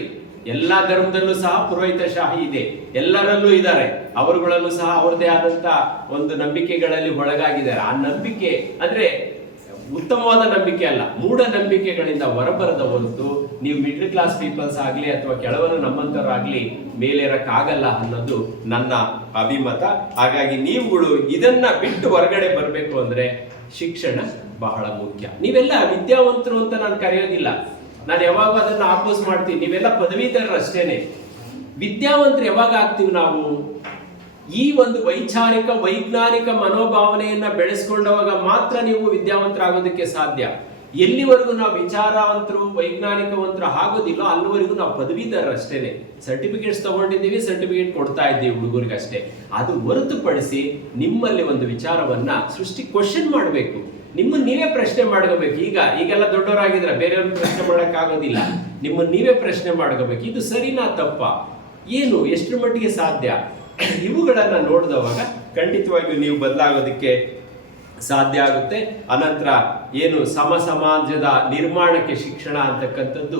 ಎಲ್ಲಾ ಧರ್ಮದಲ್ಲೂ ಸಹ ಪುರೋಹಿತ ಶಾಹಿ ಇದೆ, ಎಲ್ಲರಲ್ಲೂ ಇದ್ದಾರೆ. ಅವರುಗಳಲ್ಲೂ ಸಹ ಅವ್ರದೇ ಆದಂತ ಒಂದು ನಂಬಿಕೆಗಳಲ್ಲಿ ಒಳಗಾಗಿದ್ದಾರೆ. ಆ ನಂಬಿಕೆ ಅಂದ್ರೆ ಉತ್ತಮವಾದ ನಂಬಿಕೆ ಅಲ್ಲ, ಮೂಢನಂಬಿಕೆಗಳಿಂದ ಹೊರಬರದ ಹೊರತು ನೀವು ಮಿಡ್ಲ್ ಕ್ಲಾಸ್ ಪೀಪಲ್ಸ್ ಆಗಲಿ ಅಥವಾ ಕೆಲವರು ನಮ್ಮಂತರಾಗ್ಲಿ ಮೇಲೇರಕ್ಕಾಗಲ್ಲ ಅನ್ನೋದು ನನ್ನ ಅಭಿಮತ. ಹಾಗಾಗಿ ನೀವುಗಳು ಇದನ್ನ ಬಿಟ್ಟು ಹೊರಗಡೆ ಬರಬೇಕು ಅಂದ್ರೆ ಶಿಕ್ಷಣ ಬಹಳ ಮುಖ್ಯ. ನೀವೆಲ್ಲ ವಿದ್ಯಾವಂತರು ಅಂತ ನಾನು ಕರೆಯೋದಿಲ್ಲ, ನಾನು ಯಾವಾಗ ಅದನ್ನ ಆಪೋಸ್ ಮಾಡ್ತೀನಿ. ನೀವೆಲ್ಲ ಪದವೀಧರರು ಅಷ್ಟೇನೆ. ವಿದ್ಯಾವಂತರು ಯಾವಾಗ ಆಗ್ತೀವಿ ನಾವು? ಈ ಒಂದು ವೈಚಾರಿಕ ವೈಜ್ಞಾನಿಕ ಮನೋಭಾವನೆಯನ್ನ ಬೆಳೆಸ್ಕೊಂಡವಾಗ ಮಾತ್ರ ನೀವು ವಿದ್ಯಾವಂತರಾಗೋದಕ್ಕೆ ಸಾಧ್ಯ. ಎಲ್ಲಿವರೆಗೂ ನಾವು ವಿಚಾರವಂತರು ವೈಜ್ಞಾನಿಕವಂತರು ಆಗೋದಿಲ್ಲ ಅಲ್ಲಿವರೆಗೂ ನಾವು ಪದವೀಧರರು ಅಷ್ಟೇನೆ. ಸರ್ಟಿಫಿಕೇಟ್ಸ್ ತಗೊಂಡಿದ್ದೀವಿ, ಸರ್ಟಿಫಿಕೇಟ್ ಕೊಡ್ತಾ ಇದ್ದೀವಿ ಹುಡುಗರಿಗೆ ಅಷ್ಟೇ. ಅದು ಹೊರತುಪಡಿಸಿ ನಿಮ್ಮಲ್ಲಿ ಒಂದು ವಿಚಾರವನ್ನ ಕ್ವಶನ್ ಮಾಡಬೇಕು, ನಿಮ್ಮನ್ನ ನೀವೇ ಪ್ರಶ್ನೆ ಮಾಡ್ಕೋಬೇಕು. ಈಗೆಲ್ಲ ದೊಡ್ಡವರಾಗಿದ್ರೆ ಬೇರೆಯವ್ರನ್ನ ಪ್ರಶ್ನೆ ಮಾಡೋಕ್ಕಾಗೋದಿಲ್ಲ, ನಿಮ್ಮನ್ನ ನೀವೇ ಪ್ರಶ್ನೆ ಮಾಡ್ಕೋಬೇಕು. ಇದು ಸರಿನಾ ತಪ್ಪಾ, ಏನು ಎಷ್ಟರ ಮಟ್ಟಿಗೆ ಸಾಧ್ಯ, ಇವುಗಳನ್ನ ನೋಡಿದವಾಗ ಖಂಡಿತವಾಗಿಯೂ ನೀವು ಬದಲಾಗೋದಕ್ಕೆ ಸಾಧ್ಯ ಆಗುತ್ತೆ. ಅನಂತರ ಏನು ಸಮಾಜದ ನಿರ್ಮಾಣಕ್ಕೆ ಶಿಕ್ಷಣ ಅಂತಕ್ಕಂಥದ್ದು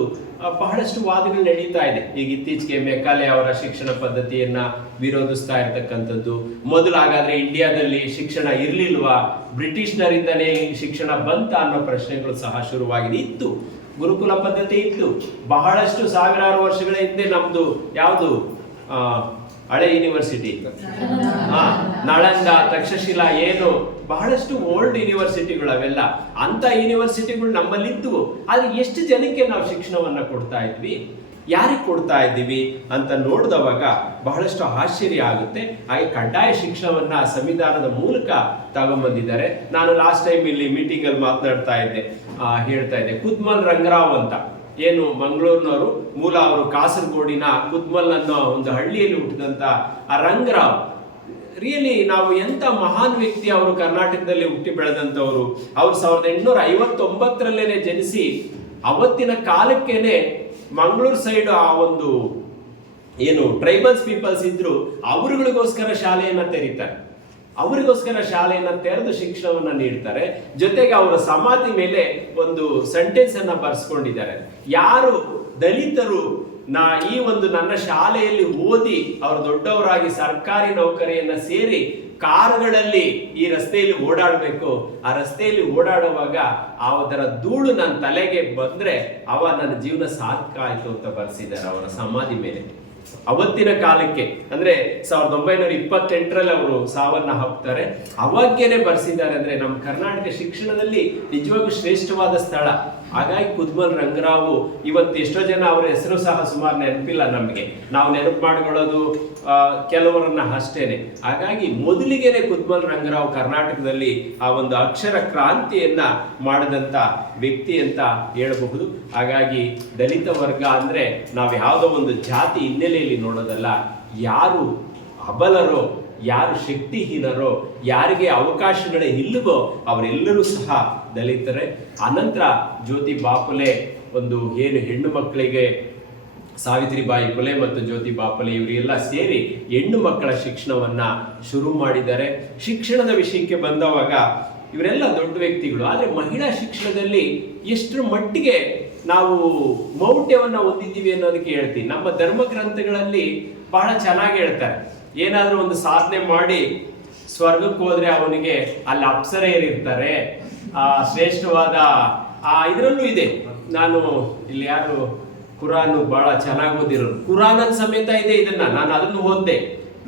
ಬಹಳಷ್ಟು ವಾದಗಳು ನಡೀತಾ ಇದೆ. ಈಗ ಇತ್ತೀಚೆಗೆ ಮೆಕಾಲೆ ಅವರ ಶಿಕ್ಷಣ ಪದ್ಧತಿಯನ್ನ ವಿರೋಧಿಸ್ತಾ ಇರತಕ್ಕಂಥದ್ದು. ಮೊದಲಾಗಾದ್ರೆ ಇಂಡಿಯಾದಲ್ಲಿ ಶಿಕ್ಷಣ ಇರ್ಲಿಲ್ವಾ, ಬ್ರಿಟಿಷ್ನರಿಂದನೇ ಶಿಕ್ಷಣ ಬಂತ ಅನ್ನೋ ಪ್ರಶ್ನೆಗಳು ಸಹ ಶುರುವಾಗಿದೆ. ಇತ್ತು, ಗುರುಕುಲ ಪದ್ಧತಿ ಇತ್ತು ಬಹಳಷ್ಟು ಸಾವಿರಾರು ವರ್ಷಗಳ ಹಿಂದೆ. ನಮ್ದು ಯಾವುದು ಹಳೆ ಯೂನಿವರ್ಸಿಟಿ, ನಳಂದ, ತಕ್ಷಶಿಲಾ, ಏನು ಬಹಳಷ್ಟು ಓಲ್ಡ್ ಯೂನಿವರ್ಸಿಟಿಗಳು ಅವೆಲ್ಲ. ಅಂತ ಯೂನಿವರ್ಸಿಟಿಗಳು ನಮ್ಮಲ್ಲಿದ್ದು, ಆದ್ರೆ ಎಷ್ಟು ಜನಕ್ಕೆ ನಾವು ಶಿಕ್ಷಣವನ್ನ ಕೊಡ್ತಾ ಇದ್ವಿ, ಯಾರಿಗೆ ಕೊಡ್ತಾ ಇದ್ದೀವಿ ಅಂತ ನೋಡಿದವಾಗ ಬಹಳಷ್ಟು ಆಶ್ಚರ್ಯ ಆಗುತ್ತೆ. ಹಾಗೆ ಕಡ್ಡಾಯ ಶಿಕ್ಷಣವನ್ನ ಸಂವಿಧಾನದ ಮೂಲಕ ತಗೊಂಡ್ಬಂದಿದ್ದಾರೆ. ನಾನು ಲಾಸ್ಟ್ ಟೈಮ್ ಇಲ್ಲಿ ಮೀಟಿಂಗ್ ಅಲ್ಲಿ ಮಾತನಾಡ್ತಾ ಇದ್ದೆ, ಹೇಳ್ತಾ ಇದ್ದೆ, ಕುದ್ಮಲ್ ರಂಗರಾವ್ ಅಂತ, ಏನು ಮಂಗಳೂರಿನವರು, ಮೂಲ ಅವರು ಕಾಸರಗೋಡಿನ ಕುದ್ಮಲ್ ಅನ್ನೋ ಒಂದು ಹಳ್ಳಿಯಲ್ಲಿ ಹುಟ್ಟಿದಂತ ಆ ರಂಗರಾವ್. ರಿಯಲಿ ನಾವು ಎಂತ ಮಹಾನ್ ವ್ಯಕ್ತಿ ಅವರು, ಕರ್ನಾಟಕದಲ್ಲಿ ಹುಟ್ಟಿ ಬೆಳೆದಂಥವ್ರು. ಅವ್ರು 1859 ಜನಿಸಿ ಅವತ್ತಿನ ಕಾಲಕ್ಕೇನೆ ಮಂಗಳೂರು ಸೈಡ್ ಆ ಒಂದು ಏನು ಟ್ರೈಬಲ್ಸ್ ಪೀಪಲ್ಸ್ ಇದ್ರು ಅವರುಗಳಿಗೋಸ್ಕರ ಶಾಲೆಯನ್ನ ತೆರೀತಾರೆ. ಅವರಿಗೋಸ್ಕರ ಶಾಲೆಯನ್ನ ತೆರೆದು ಶಿಕ್ಷಣವನ್ನ ನೀಡ್ತಾರೆ. ಜೊತೆಗೆ ಅವರ ಸಮಾಧಿ ಮೇಲೆ ಒಂದು ಸೆಂಟೆನ್ಸ್ ಅನ್ನ ಬರ್ಸ್ಕೊಂಡಿದ್ದಾರೆ, ಯಾರು ದಲಿತರು ಈ ಒಂದು ನನ್ನ ಶಾಲೆಯಲ್ಲಿ ಓದಿ ಅವರು ದೊಡ್ಡವರಾಗಿ ಸರ್ಕಾರಿ ನೌಕರಿಯನ್ನ ಸೇರಿ ಕಾರುಗಳಲ್ಲಿ ಈ ರಸ್ತೆಯಲ್ಲಿ ಓಡಾಡಬೇಕು, ಆ ರಸ್ತೆಯಲ್ಲಿ ಓಡಾಡುವಾಗ ಅದರ ಧೂಳು ನನ್ನ ತಲೆಗೆ ಬಂದ್ರೆ ನನ್ನ ಜೀವನ ಸಾರ್ಥಕ ಆಯ್ತು ಅಂತ ಬರ್ಸಿದ್ದಾರೆ ಅವರ ಸಮಾಧಿ ಮೇಲೆ. ಅವತ್ತಿನ ಕಾಲಕ್ಕೆ ಅಂದ್ರೆ 1928 ಅವರು ಸಾವನ್ನ ಹಾಕ್ತಾರೆ. ಅವಾಗೇನೆ ಬರ್ಸಿದ್ದಾರೆ. ಅಂದ್ರೆ ನಮ್ಮ ಕರ್ನಾಟಕ ಶಿಕ್ಷಣದಲ್ಲಿ ನಿಜವಾಗೂ ಶ್ರೇಷ್ಠವಾದ ಸ್ಥಳ. ಹಾಗಾಗಿ ಕುದ್ಮಲ್ ರಂಗರಾವು ಇವತ್ತು ಎಷ್ಟೋ ಜನ ಅವರ ಹೆಸರು ಸಹ ಸುಮಾರು ನೆನಪಿಲ್ಲ ನಮಗೆ, ನಾವು ನೆನಪು ಮಾಡಿಕೊಳ್ಳೋದು ಕೆಲವರನ್ನ ಅಷ್ಟೇನೆ. ಹಾಗಾಗಿ ಮೊದಲಿಗೆನೆ ಕುದ್ಮಲ್ ರಂಗರಾವ್ ಕರ್ನಾಟಕದಲ್ಲಿ ಆ ಒಂದು ಅಕ್ಷರ ಕ್ರಾಂತಿಯನ್ನ ಮಾಡಿದಂತ ವ್ಯಕ್ತಿ ಅಂತ ಹೇಳಬಹುದು. ಹಾಗಾಗಿ ದಲಿತ ವರ್ಗ ಅಂದ್ರೆ ನಾವು ಯಾವುದೋ ಒಂದು ಜಾತಿ ಹಿನ್ನೆಲೆಯಲ್ಲಿ ನೋಡೋದಲ್ಲ, ಯಾರು ಅಬಲರೋ, ಯಾರು ಶಕ್ತಿಹೀನರೋ, ಯಾರಿಗೆ ಅವಕಾಶಗಳೇ ಇಲ್ಲವೋ ಅವರೆಲ್ಲರೂ ಸಹ ದಲಿತರೇ. ಅನಂತರ ಜ್ಯೋತಿ ಬಾಪುಲೆ ಒಂದು ಏನು ಹೆಣ್ಣು ಮಕ್ಕಳಿಗೆ ಸಾವಿತ್ರಿಬಾಯಿ ಫುಲೆ ಮತ್ತು ಜ್ಯೋತಿ ಬಾಪುಲೆ ಇವರೆಲ್ಲ ಸೇರಿ ಹೆಣ್ಣು ಮಕ್ಕಳ ಶಿಕ್ಷಣವನ್ನ ಶುರು ಮಾಡಿದ್ದಾರೆ. ಶಿಕ್ಷಣದ ವಿಷಯಕ್ಕೆ ಬಂದವಾಗ ಇವರೆಲ್ಲ ದೊಡ್ಡ ವ್ಯಕ್ತಿಗಳು. ಆದರೆ ಮಹಿಳಾ ಶಿಕ್ಷಣದಲ್ಲಿ ಎಷ್ಟರ ಮಟ್ಟಿಗೆ ನಾವು ಮೌಢ್ಯವನ್ನ ಹೊಂದಿದ್ದೀವಿ ಅನ್ನೋದಕ್ಕೆ ಹೇಳ್ತೀನಿ. ನಮ್ಮ ಧರ್ಮ ಗ್ರಂಥಗಳಲ್ಲಿ ಬಹಳ ಚೆನ್ನಾಗಿ ಹೇಳ್ತಾರೆ, ಏನಾದ್ರೂ ಒಂದು ಸಾಧನೆ ಮಾಡಿ ಸ್ವರ್ಗಕ್ಕೆ ಹೋದ್ರೆ ಅವನಿಗೆ ಅಲ್ಲಿ ಅಪ್ಸರೆಯರಿರ್ತಾರೆ, ಶ್ರೇಷ್ಠವಾದ ಇದರಲ್ಲೂ ಇದೆ. ನಾನು ಇಲ್ಲಿ ಯಾರು ಕುರಾನ್ ಬಹಳ ಚೆನ್ನಾಗಿ ಓದಿರೋರು, ಕುರಾನ್ ಸಮೇತ ಇದೆ. ಇದನ್ನ ನಾನು ಅದನ್ನು ಓದ್ದೆ.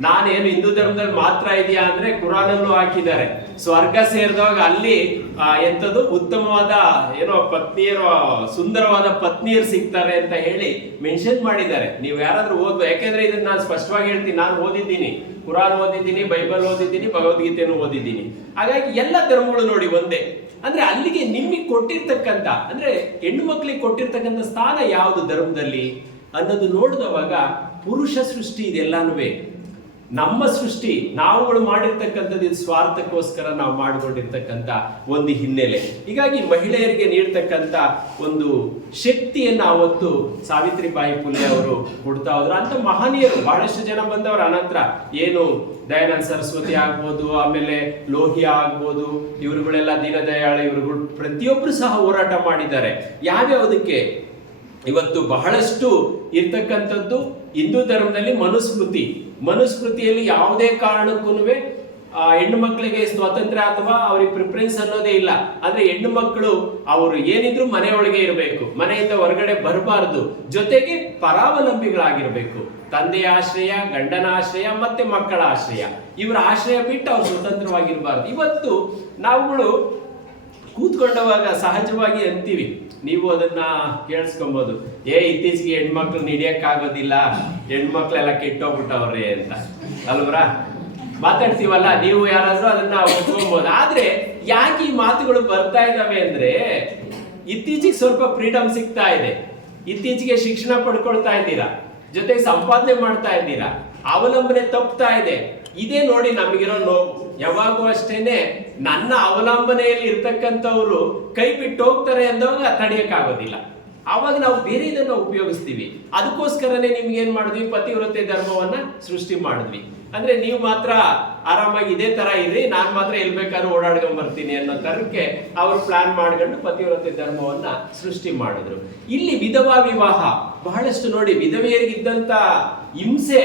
ನಾನೇನು ಹಿಂದೂ ಧರ್ಮದಲ್ಲಿ ಮಾತ್ರ ಇದೆಯಾ ಅಂದ್ರೆ ಕುರಾನಲ್ಲೂ ಹಾಕಿದ್ದಾರೆ. ಸ್ವರ್ಗ ಸೇರಿದಾಗ ಅಲ್ಲಿ ಎಂಥದ್ದು ಉತ್ತಮವಾದ ಏನೋ ಪತ್ನಿಯರು, ಸುಂದರವಾದ ಪತ್ನಿಯರು ಸಿಗ್ತಾರೆ ಅಂತ ಹೇಳಿ ಮೆನ್ಷನ್ ಮಾಡಿದ್ದಾರೆ. ನೀವು ಯಾರಾದ್ರೂ ಓದ್ಬೋದು, ಯಾಕೆಂದ್ರೆ ಇದನ್ನ ನಾನು ಸ್ಪಷ್ಟವಾಗಿ ಹೇಳ್ತೀನಿ. ನಾನು ಓದಿದ್ದೀನಿ, ಕುರಾನ್ ಓದಿದ್ದೀನಿ, ಬೈಬಲ್ ಓದಿದ್ದೀನಿ, ಭಗವದ್ಗೀತೆಯನ್ನು ಓದಿದ್ದೀನಿ. ಹಾಗಾಗಿ ಎಲ್ಲ ಧರ್ಮಗಳು ನೋಡಿ ಒಂದೇ. ಅಂದ್ರೆ ಅಲ್ಲಿಗೆ ನಿಮಗೆ ಕೊಟ್ಟಿರ್ತಕ್ಕಂಥ, ಅಂದ್ರೆ ಹೆಣ್ಣು ಮಕ್ಕಳಿಗೆ ಕೊಟ್ಟಿರ್ತಕ್ಕಂಥ ಸ್ಥಾನ ಯಾವುದು ಧರ್ಮದಲ್ಲಿ ಅನ್ನೋದು ನೋಡಿದವಾಗ ಪುರುಷ ಸೃಷ್ಟಿ ಇದೆಲ್ಲಾನು ನಮ್ಮ ಸೃಷ್ಟಿ, ನಾವುಗಳು ಮಾಡಿರ್ತಕ್ಕಂಥದ್ದು ಇದು ಸ್ವಾರ್ಥಕ್ಕೋಸ್ಕರ ನಾವು ಮಾಡಿಕೊಂಡಿರ್ತಕ್ಕಂಥ ಒಂದು ಹಿನ್ನೆಲೆ. ಹೀಗಾಗಿ ಮಹಿಳೆಯರಿಗೆ ನೀಡ್ತಕ್ಕಂಥ ಒಂದು ಶಕ್ತಿಯನ್ನು ಅವತ್ತು ಸಾವಿತ್ರಿಬಾಯಿ ಫುಲೆ ಅವರು ಕೊಡ್ತಾ ಹೋದ್ರು. ಅಂತ ಮಹನೀಯರು ಬಹಳಷ್ಟು ಜನ ಬಂದವರು. ಅನಂತರ ಏನು ದಯಾನಂದ ಸರಸ್ವತಿ ಆಗ್ಬೋದು, ಆಮೇಲೆ ಲೋಹಿಯಾ ಆಗ್ಬೋದು, ಇವರುಗಳೆಲ್ಲ ದೀನದಯಾಳ್ ಇವರುಗಳು ಪ್ರತಿಯೊಬ್ಬರು ಸಹ ಹೋರಾಟ ಮಾಡಿದ್ದಾರೆ. ಯಾವ್ಯಾವುದಕ್ಕೆ ಇವತ್ತು ಬಹಳಷ್ಟು ಇರ್ತಕ್ಕಂಥದ್ದು ಹಿಂದೂ ಧರ್ಮದಲ್ಲಿ ಮನುಸ್ಮೃತಿಯಲ್ಲಿ ಯಾವುದೇ ಕಾರಣಕ್ಕೂ ಹೆಣ್ಣು ಮಕ್ಕಳಿಗೆ ಸ್ವಾತಂತ್ರ್ಯ ಅಥವಾ ಅವ್ರಿಗೆ ಪ್ರಿಫರೆನ್ಸ್ ಅನ್ನೋದೇ ಇಲ್ಲ. ಅಂದ್ರೆ ಹೆಣ್ಣು ಮಕ್ಕಳು ಅವರು ಏನಿದ್ರು ಮನೆಯೊಳಗೆ ಇರಬೇಕು, ಮನೆಯಿಂದ ಹೊರಗಡೆ ಬರಬಾರದು, ಜೊತೆಗೆ ಪರಾವಲಂಬಿಗಳಾಗಿರ್ಬೇಕು. ತಂದೆಯ ಆಶ್ರಯ, ಗಂಡನ ಆಶ್ರಯ ಮತ್ತೆ ಮಕ್ಕಳ ಆಶ್ರಯ, ಇವರ ಆಶ್ರಯ ಬಿಟ್ಟು ಅವ್ರು ಸ್ವತಂತ್ರವಾಗಿರಬಾರ್ದು. ಇವತ್ತು ನಾವುಗಳು ಕೂತ್ಕೊಂಡವಾಗ ಸಹಜವಾಗಿ ಅಂತೀವಿ, ನೀವು ಅದನ್ನ ಕೇಳಿಸ್ಕೊಬಹುದು, ಇತ್ತೀಚೆಗೆ ಹೆಣ್ಮಕ್ಳು ಹಿಡಿಯಕ್ಕಾಗೋದಿಲ್ಲ, ಹೆಣ್ಮಕ್ಳೆಲ್ಲ ಕೆಟ್ಟೋಗ್ಬಿಟ್ಟವ್ರೆ ಅಂತ ಅಲ್ವರಾ ಮಾತಾಡ್ತೀವಲ್ಲ. ನೀವು ಯಾರಾದ್ರೂ ಅದನ್ನ ಒಪ್ಕೊಬಹುದು. ಆದ್ರೆ ಯಾಕೆ ಈ ಮಾತುಗಳು ಬರ್ತಾ ಇದಾವೆ ಅಂದ್ರೆ, ಇತ್ತೀಚೆಗೆ ಸ್ವಲ್ಪ ಫ್ರೀಡಮ್ ಸಿಗ್ತಾ ಇದೆ, ಇತ್ತೀಚೆಗೆ ಶಿಕ್ಷಣ ಪಡ್ಕೊಳ್ತಾ ಇದ್ದೀರಾ, ಜೊತೆಗೆ ಸಂಪಾದನೆ ಮಾಡ್ತಾ ಇದ್ದೀರಾ, ಅವಲಂಬನೆ ತಪ್ಪುತ್ತಾ ಇದೆ. ಇದೇ ನೋಡಿ ನಮಗಿರೋ ನೋವು. ಯಾವಾಗೂ ಅಷ್ಟೇನೆ ನನ್ನ ಅವಲಂಬನೆಯಲ್ಲಿ ಇರ್ತಕ್ಕಂಥವ್ರು ಕೈ ಬಿಟ್ಟು ಹೋಗ್ತಾರೆ ಅಂದಾಗ ತಡೆಯಕ್ಕಾಗೋದಿಲ್ಲ. ಆವಾಗ ನಾವು ಬೇರೆ ಇದನ್ನ ಉಪಯೋಗಿಸ್ತೀವಿ. ಅದಕ್ಕೋಸ್ಕರನೇ ನಿಮ್ಗೆ ಏನ್ ಮಾಡಿದ್ವಿ, ಪತಿವ್ರತೆ ಧರ್ಮವನ್ನ ಸೃಷ್ಟಿ ಮಾಡಿದ್ವಿ. ಅಂದ್ರೆ ನೀವು ಮಾತ್ರ ಆರಾಮಾಗಿ ಇದೇ ತರ ಇರ್ರಿ, ನಾನ್ ಮಾತ್ರ ಎಲ್ ಬೇಕಾದ್ರೂ ಓಡಾಡ್ಕೊಂಡ್ ಬರ್ತೀನಿ ಅನ್ನೋ ತರಕ್ಕೆ ಅವ್ರು ಪ್ಲಾನ್ ಮಾಡ್ಕೊಂಡು ಪತಿವ್ರತೆ ಧರ್ಮವನ್ನ ಸೃಷ್ಟಿ ಮಾಡಿದ್ರು. ಇಲ್ಲಿ ವಿಧವಾ ವಿವಾಹ ಬಹಳಷ್ಟು ನೋಡಿ, ವಿಧವೆಯರಿಗಿದ್ದಂತ ಹಿಂಸೆ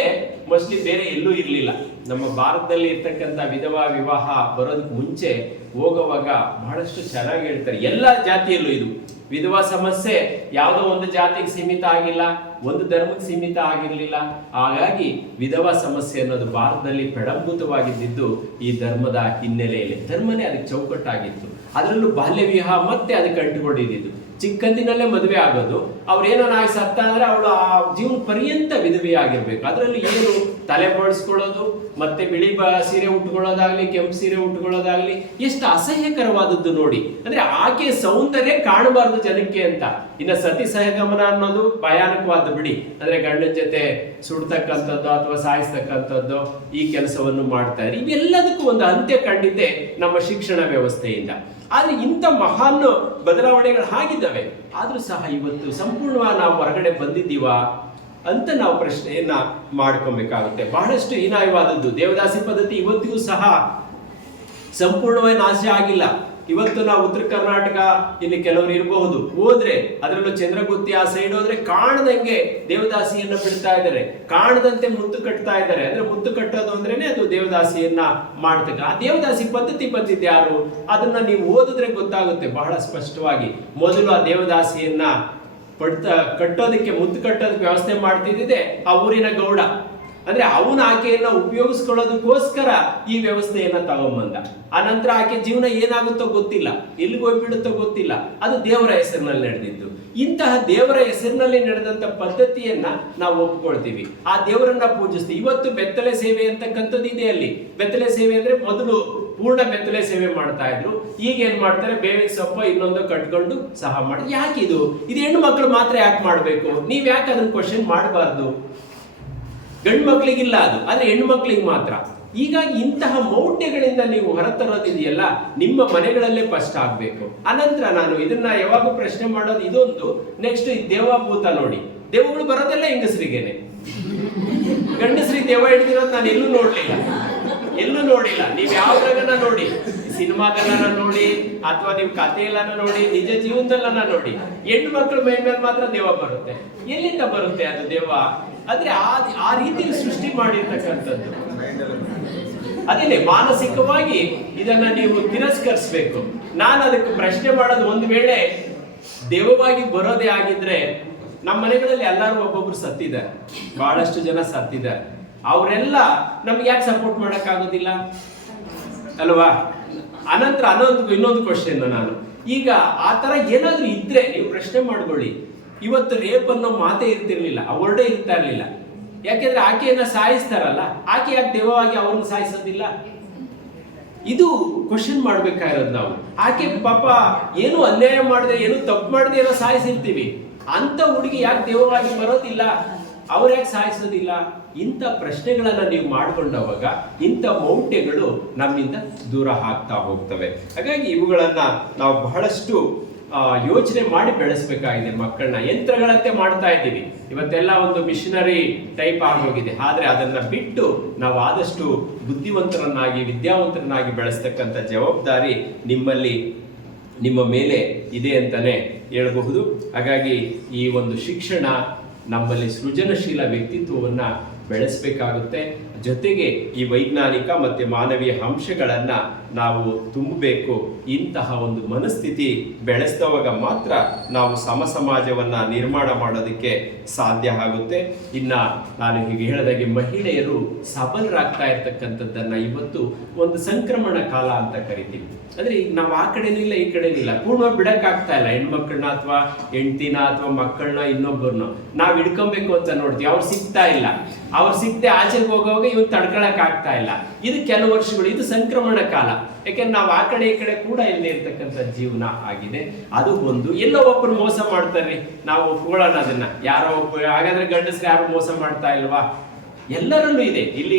ಮೋಸ್ಟ್ಲಿ ಬೇರೆ ಎಲ್ಲೂ ಇರ್ಲಿಲ್ಲ. ನಮ್ಮ ಭಾರತದಲ್ಲಿ ಇರ್ತಕ್ಕಂಥ ವಿಧವಾ ವಿವಾಹ ಬರೋದಕ್ಕೆ ಮುಂಚೆ ಹೋಗುವಾಗ ಬಹಳಷ್ಟು ಚೆನ್ನಾಗಿ ಹೇಳ್ತಾರೆ. ಎಲ್ಲ ಜಾತಿಯಲ್ಲೂ ಇದು ವಿಧವಾ ಸಮಸ್ಯೆ ಯಾವುದೋ ಒಂದು ಜಾತಿಗೆ ಸೀಮಿತ ಆಗಿಲ್ಲ, ಒಂದು ಧರ್ಮಕ್ಕೆ ಸೀಮಿತ ಆಗಿರ್ಲಿಲ್ಲ. ಹಾಗಾಗಿ ವಿಧವಾ ಸಮಸ್ಯೆ ಅನ್ನೋದು ಭಾರತದಲ್ಲಿ ಪ್ರಡಂಭೂತವಾಗಿದ್ದು ಈ ಧರ್ಮದ ಹಿನ್ನೆಲೆಯಲ್ಲಿ. ಧರ್ಮನೇ ಅದಕ್ಕೆ ಚೌಕಟ್ಟಾಗಿತ್ತು. ಅದರಲ್ಲೂ ಬಾಲ್ಯ ವಿವಾಹ ಮತ್ತೆ ಅದಕ್ಕೆ ಅಂಟುಕೊಂಡಿದ್ದು. ಚಿಕ್ಕಂದಿನಲ್ಲೇ ಮದುವೆ ಆಗೋದು, ಅವ್ರೇನೋ ನಾಯಿ ಸತ್ತ ಅಂದ್ರೆ ಅವಳು ಆ ಜೀವನ ಪರ್ಯಂತ ವಿಧವೆ ಆಗಿರ್ಬೇಕು. ಅದರಲ್ಲಿ ಏನು ತಲೆ ಬೋಳಿಸ್ಕೊಳ್ಳೋದು, ಮತ್ತೆ ಬಿಳಿ ಸೀರೆ ಉಟ್ಕೊಳ್ಳೋದಾಗ್ಲಿ, ಕೆಂಪು ಸೀರೆ ಉಟ್ಕೊಳ್ಳೋದಾಗ್ಲಿ ಎಷ್ಟು ಅಸಹ್ಯಕರವಾದದ್ದು ನೋಡಿ. ಅಂದ್ರೆ ಆಕೆ ಸೌಂದರ್ಯ ಕಾಣಬಾರದು ಜನಕ್ಕೆ ಅಂತ. ಇನ್ನ ಸತಿ ಸಹಗಮನ ಅನ್ನೋದು ಭಯಾನಕವಾದ ಬಿಡಿ. ಅಂದ್ರೆ ಗಂಡನ ಜೊತೆ ಸುಡ್ತಕ್ಕಂಥದ್ದು ಅಥವಾ ಸಾಯಿಸ್ತಕ್ಕಂಥದ್ದು ಈ ಕೆಲಸವನ್ನು ಮಾಡ್ತಾ ಇದ್ದಾರೆ. ಇವೆಲ್ಲದಕ್ಕೂ ಒಂದು ಅಂತ್ಯ ಕಂಡಿದ್ದೆ ನಮ್ಮ ಶಿಕ್ಷಣ ವ್ಯವಸ್ಥೆಯಿಂದ. ಆದ್ರೆ ಇಂಥ ಮಹಾನ್ ಬದಲಾವಣೆಗಳು ಆಗಿದ್ದಾವೆ. ಆದ್ರೂ ಸಹ ಇವತ್ತು ಸಂಪೂರ್ಣವಾಗಿ ನಾವು ಹೊರಗಡೆ ಬಂದಿದ್ದೀವಾ ಅಂತ ನಾವು ಪ್ರಶ್ನೆಯನ್ನ ಮಾಡ್ಕೊಬೇಕಾಗುತ್ತೆ. ಬಹಳಷ್ಟು ಹೀನಾಯವಾದದ್ದು ದೇವದಾಸಿ ಪದ್ಧತಿ ಇವತ್ತಿಗೂ ಸಹ ಸಂಪೂರ್ಣವಾಗಿ ನಾಶ ಆಗಿಲ್ಲ. ಇವತ್ತು ನಾವು ಉತ್ತರ ಕರ್ನಾಟಕ ಇಲ್ಲಿ ಕೆಲವರು ಇರಬಹುದು, ಹೋದ್ರೆ ಅದರಲ್ಲೂ ಚಂದ್ರಗುತ್ತಿ ಆ ಸೈಡ್ ಹೋದ್ರೆ ಕಾಣದಂಗೆ ದೇವದಾಸಿಯನ್ನ ಬಿಡ್ತಾ ಇದ್ದಾರೆ, ಕಾಣದಂತೆ ಮುತ್ತು ಕಟ್ತಾ ಇದ್ದಾರೆ. ಅಂದ್ರೆ ಮುತ್ತು ಕಟ್ಟೋದು ಅಂದ್ರೇನೆ ಅದು ದೇವದಾಸಿಯನ್ನ ಮಾಡ್ತಕ್ಕ. ಆ ದೇವದಾಸಿ ಪದ್ಧತಿ ಬಂದಿದ್ದೆ ಯಾರು, ಅದನ್ನ ನೀವು ಓದಿದ್ರೆ ಗೊತ್ತಾಗುತ್ತೆ ಬಹಳ ಸ್ಪಷ್ಟವಾಗಿ. ಮೊದಲು ಆ ದೇವದಾಸಿಯನ್ನ ಕಟ್ಟೋದಕ್ಕೆ, ಮುತ್ತು ಕಟ್ಟೋದಕ್ಕೆ ವ್ಯವಸ್ಥೆ ಮಾಡ್ತಿದ್ದಿದೆ ಆ ಊರಿನ ಗೌಡ. ಅಂದ್ರೆ ಅವನ ಆಕೆಯನ್ನ ಉಪಯೋಗಿಸ್ಕೊಳ್ಳೋದಕ್ಕೋಸ್ಕರ ಈ ವ್ಯವಸ್ಥೆಯನ್ನ ತಗೊಂಬಂದ. ಆ ನಂತರ ಆಕೆ ಜೀವನ ಏನಾಗುತ್ತೋ ಗೊತ್ತಿಲ್ಲ, ಎಲ್ಲಿಗೆ ಹೋಗ್ಬಿಡುತ್ತೋ ಗೊತ್ತಿಲ್ಲ. ಅದು ದೇವರ ಹೆಸರಿನಲ್ಲಿ ನಡೆದಿದ್ದು. ಇಂತಹ ದೇವರ ಹೆಸರಿನಲ್ಲಿ ನಡೆದಂತ ಪದ್ಧತಿಯನ್ನ ನಾವು ಒಪ್ಕೊಳ್ತೀವಿ, ಆ ದೇವರನ್ನ ಪೂಜಿಸ್ತೀವಿ. ಇವತ್ತು ಬೆತ್ತಲೆ ಸೇವೆ ಅಂತಕ್ಕಂಥದ್ದು ಇದೆ. ಅಲ್ಲಿ ಬೆತ್ತಲೆ ಸೇವೆ ಅಂದ್ರೆ ಮೊದಲು ಪೂರ್ಣ ಬೆತ್ತಲೆ ಸೇವೆ ಮಾಡ್ತಾ ಇದ್ರು, ಈಗ ಏನ್ ಮಾಡ್ತಾರೆ, ಬೇವಿನ ಸೊಪ್ಪ ಇನ್ನೊಂದು ಕಟ್ಕೊಂಡು ಸಹ ಮಾಡಿ. ಯಾಕಿದು ಹೆಣ್ಣು ಮಕ್ಕಳು ಮಾತ್ರ ಯಾಕೆ ಮಾಡ್ಬೇಕು? ನೀವ್ ಯಾಕೆ ಅದನ್ನ ಕ್ವಶನ್ ಮಾಡಬಾರ್ದು? ಗಂಡು ಮಕ್ಕಳಿಗಿಲ್ಲ ಅದು, ಆದ್ರೆ ಹೆಣ್ಣು ಮಕ್ಕಳಿಗೆ ಮಾತ್ರ. ಹೀಗಾಗಿ ಇಂತಹ ಮೌಢ್ಯಗಳಿಂದ ನೀವು ಹೊರತರೋದಿದೆಯಲ್ಲ, ನಿಮ್ಮ ಮನೆಗಳಲ್ಲೇ ಫಸ್ಟ್ ಆಗ್ಬೇಕು. ಅನಂತರ ನಾನು ಇದನ್ನ ಯಾವಾಗ ಪ್ರಶ್ನೆ ಮಾಡೋದು ಇದೊಂದು. ನೆಕ್ಸ್ಟ್ ಈ ದೇವಭೂತ ನೋಡಿ, ದೇವಗಳು ಬರೋದೆಲ್ಲ ಹೆಂಗಸರಿಗೇನೆ. ಗಂಡಸರಿಗೆ ದೇವ ಹಿಡಿದಿರೋದು ನಾನು ಎಲ್ಲೂ ನೋಡ್ಲಿಲ್ಲ. ನೀವು ಯಾವ್ದ್ರಾಗನ ನೋಡಿ, ಸಿನಿಮಾದಲ್ಲ ನೋಡಿ ಅಥವಾ ನೀವು ಕಥೆಯಲ್ಲ ನೋಡಿ, ನಿಜ ಜೀವನದಲ್ಲ ನೋಡಿ, ಹೆಣ್ಣು ಮಕ್ಕಳ ಮೈ ಮೇಲೆ ಮಾತ್ರ ದೇವ ಬರುತ್ತೆ. ಎಲ್ಲಿಂದ ಬರುತ್ತೆ ಅದು ದೇವ? ಆದ್ರೆ ಆ ರೀತಿಯಲ್ಲಿ ಸೃಷ್ಟಿ ಮಾಡಿರ್ತಕ್ಕಂಥದ್ದು. ಅದೇನೆ ಮಾನಸಿಕವಾಗಿ ಇದನ್ನ ನೀವು ತಿರಸ್ಕರಿಸಬೇಕು. ನಾನು ಅದಕ್ಕೆ ಪ್ರಶ್ನೆ ಮಾಡೋದು, ಒಂದು ವೇಳೆ ದೇವವಾಗಿ ಬರೋದೇ ಆಗಿದ್ರೆ ನಮ್ಮ ಮನೆಗಳಲ್ಲಿ ಎಲ್ಲರೂ ಒಬ್ಬೊಬ್ರು ಸತ್ತಿದ್ದಾರೆ, ಬಹಳಷ್ಟು ಜನ ಸತ್ತಿದ್ದಾರೆ. ಅವರೆಲ್ಲ ನಮ್ಗೆ ಯಾಕೆ ಸಪೋರ್ಟ್ ಮಾಡಕ್ ಆಗೋದಿಲ್ಲ ಅಲ್ವಾ? ಅನಂತರ ಇನ್ನೊಂದು ಕ್ವಶನ್, ನಾನು ಈಗ ಆ ತರ ಏನಾದ್ರೂ ಇದ್ರೆ ನೀವು ಪ್ರಶ್ನೆ ಮಾಡ್ಕೊಳ್ಳಿ. ಇವತ್ತು ರೇಪ್ ಅನ್ನೋ ಮಾತೇ ಇರ್ತಿರ್ಲಿಲ್ಲ, ಅವರ್ಡೇ ಇರ್ತಾ ಇರ್ಲಿಲ್ಲ. ಯಾಕೆಂದ್ರೆ ಆಕೆಯನ್ನ ಸಾಯಿಸ್ತಾರಲ್ಲ, ಆಕೆ ಯಾಕೆ ದೇವವಾಗಿ ಅವ್ರನ್ನ ಸಾಯಿಸೋದಿಲ್ಲ? ಇದು ಕ್ವಶನ್ ಮಾಡ್ಬೇಕಾಗಿರೋದು ನಾವು. ಆಕೆ ಪಾಪ ಏನು ಅನ್ಯಾಯ ಮಾಡದೆ, ಏನು ತಪ್ಪು ಮಾಡದೆ ಏನೋ ಸಾಯಿಸಿರ್ತೀವಿ, ಅಂತ ಹುಡುಗಿ ಯಾಕೆ ದೇವವಾಗಿ ಬರೋದಿಲ್ಲ, ಅವ್ರು ಯಾಕೆ ಸಾಯಿಸೋದಿಲ್ಲ? ಇಂಥ ಪ್ರಶ್ನೆಗಳನ್ನ ನೀವು ಮಾಡ್ಕೊಂಡವಾಗ ಇಂಥ ಮೌಢ್ಯಗಳು ನಮ್ಮಿಂದ ದೂರ ಆಗ್ತಾ ಹೋಗ್ತವೆ. ಹಾಗಾಗಿ ಇವುಗಳನ್ನ ನಾವು ಬಹಳಷ್ಟು ಯೋಚನೆ ಮಾಡಿ ಬೆಳೆಸಬೇಕಾಗಿದೆ. ಮಕ್ಕಳನ್ನ ಯಂತ್ರಗಳಂತೆ ಮಾಡ್ತಾ ಇದ್ದೀವಿ ಇವತ್ತೆಲ್ಲ, ಒಂದು ಮಿಷನರಿ ಟೈಪ್ ಆಗೋಗಿದೆ. ಆದ್ರೆ ಅದನ್ನ ಬಿಟ್ಟು ನಾವು ಆದಷ್ಟು ಬುದ್ಧಿವಂತರನ್ನಾಗಿ, ವಿದ್ಯಾವಂತರನ್ನಾಗಿ ಬೆಳೆಸ್ತಕ್ಕಂಥ ಜವಾಬ್ದಾರಿ ನಿಮ್ಮ ಮೇಲೆ ಇದೆ ಅಂತಾನೆ ಹೇಳಬಹುದು. ಹಾಗಾಗಿ ಈ ಒಂದು ಶಿಕ್ಷಣ ನಮ್ಮಲ್ಲಿ ಸೃಜನಶೀಲ ವ್ಯಕ್ತಿತ್ವವನ್ನ ಬೆಳೆಸಬೇಕಾಗುತ್ತೆ. ಜೊತೆಗೆ ಈ ವೈಜ್ಞಾನಿಕ ಮತ್ತು ಮಾನವೀಯ ಅಂಶಗಳನ್ನ ನಾವು ತುಂಬಬೇಕು. ಇಂತಹ ಒಂದು ಮನಸ್ಥಿತಿ ಬೆಳೆಸಿದವಾಗ ಮಾತ್ರ ನಾವು ಸಮಾಜವನ್ನ ನಿರ್ಮಾಣ ಮಾಡೋದಕ್ಕೆ ಸಾಧ್ಯ ಆಗುತ್ತೆ. ಇನ್ನ ನಾನು ಹೀಗೆ ಹೇಳಿದಾಗೆ ಮಹಿಳೆಯರು ಸಬಲರಾಗ್ತಾ ಇರ್ತಕ್ಕಂಥದ್ದನ್ನ ಇವತ್ತು ಒಂದು ಸಂಕ್ರಮಣ ಕಾಲ ಅಂತ ಕರಿತೀವಿ. ಅಂದ್ರೆ ಈಗ ನಾವು ಆ ಕಡೆನೂ ಇಲ್ಲ ಈ ಕಡೆನೂ ಇಲ್ಲ, ಪೂರ್ಣವಾಗಿ ಬಿಡಕ್ಕಾಗ್ತಾ ಇಲ್ಲ. ಹೆಣ್ಮಕ್ಳನ್ನ ಅಥವಾ ಹೆಂಡ್ತಿನ ಅಥವಾ ಮಕ್ಕಳನ್ನ ಇನ್ನೊಬ್ಬರನ್ನ ನಾವು ಹಿಡ್ಕೊಬೇಕು ಅಂತ ನೋಡ್ತೀವಿ, ಅವ್ರು ಸಿಗ್ತಾ ಇಲ್ಲ. ಅವ್ರು ಸಿಗದೆ ಆಚೆಗೆ ಹೋಗೋವಾಗ ಇವ್ರು ತಡ್ಕೊಳಕ್ ಆಗ್ತಾ ಇಲ್ಲ. ಇದು ಕೆಲವು ವರ್ಷಗಳು, ಇದು ಸಂಕ್ರಮಣ ಕಾಲ. ಯಾಕೆಂದ್ರೆ ನಾವು ಆ ಕಡೆ ಈ ಕಡೆ ಕೂಡ ಇಲ್ಲಿ ಇರ್ತಕ್ಕಂಥ ಜೀವನ ಆಗಿದೆ. ಅದು ಒಂದು. ಎಲ್ಲೋ ಒಬ್ಬರು ಮೋಸ ಮಾಡ್ತಾರೆ, ನಾವು ಒಪ್ಕೊಳ್ಳೋಣ ಅದನ್ನ. ಯಾರೋ ಒಬ್ಬರು ಹಾಗಾದ್ರೆ ಗಂಡಸ್ರು ಯಾರು ಮೋಸ ಮಾಡ್ತಾ ಇಲ್ವಾ? ಎಲ್ಲರಲ್ಲೂ ಇದೆ. ಇಲ್ಲಿ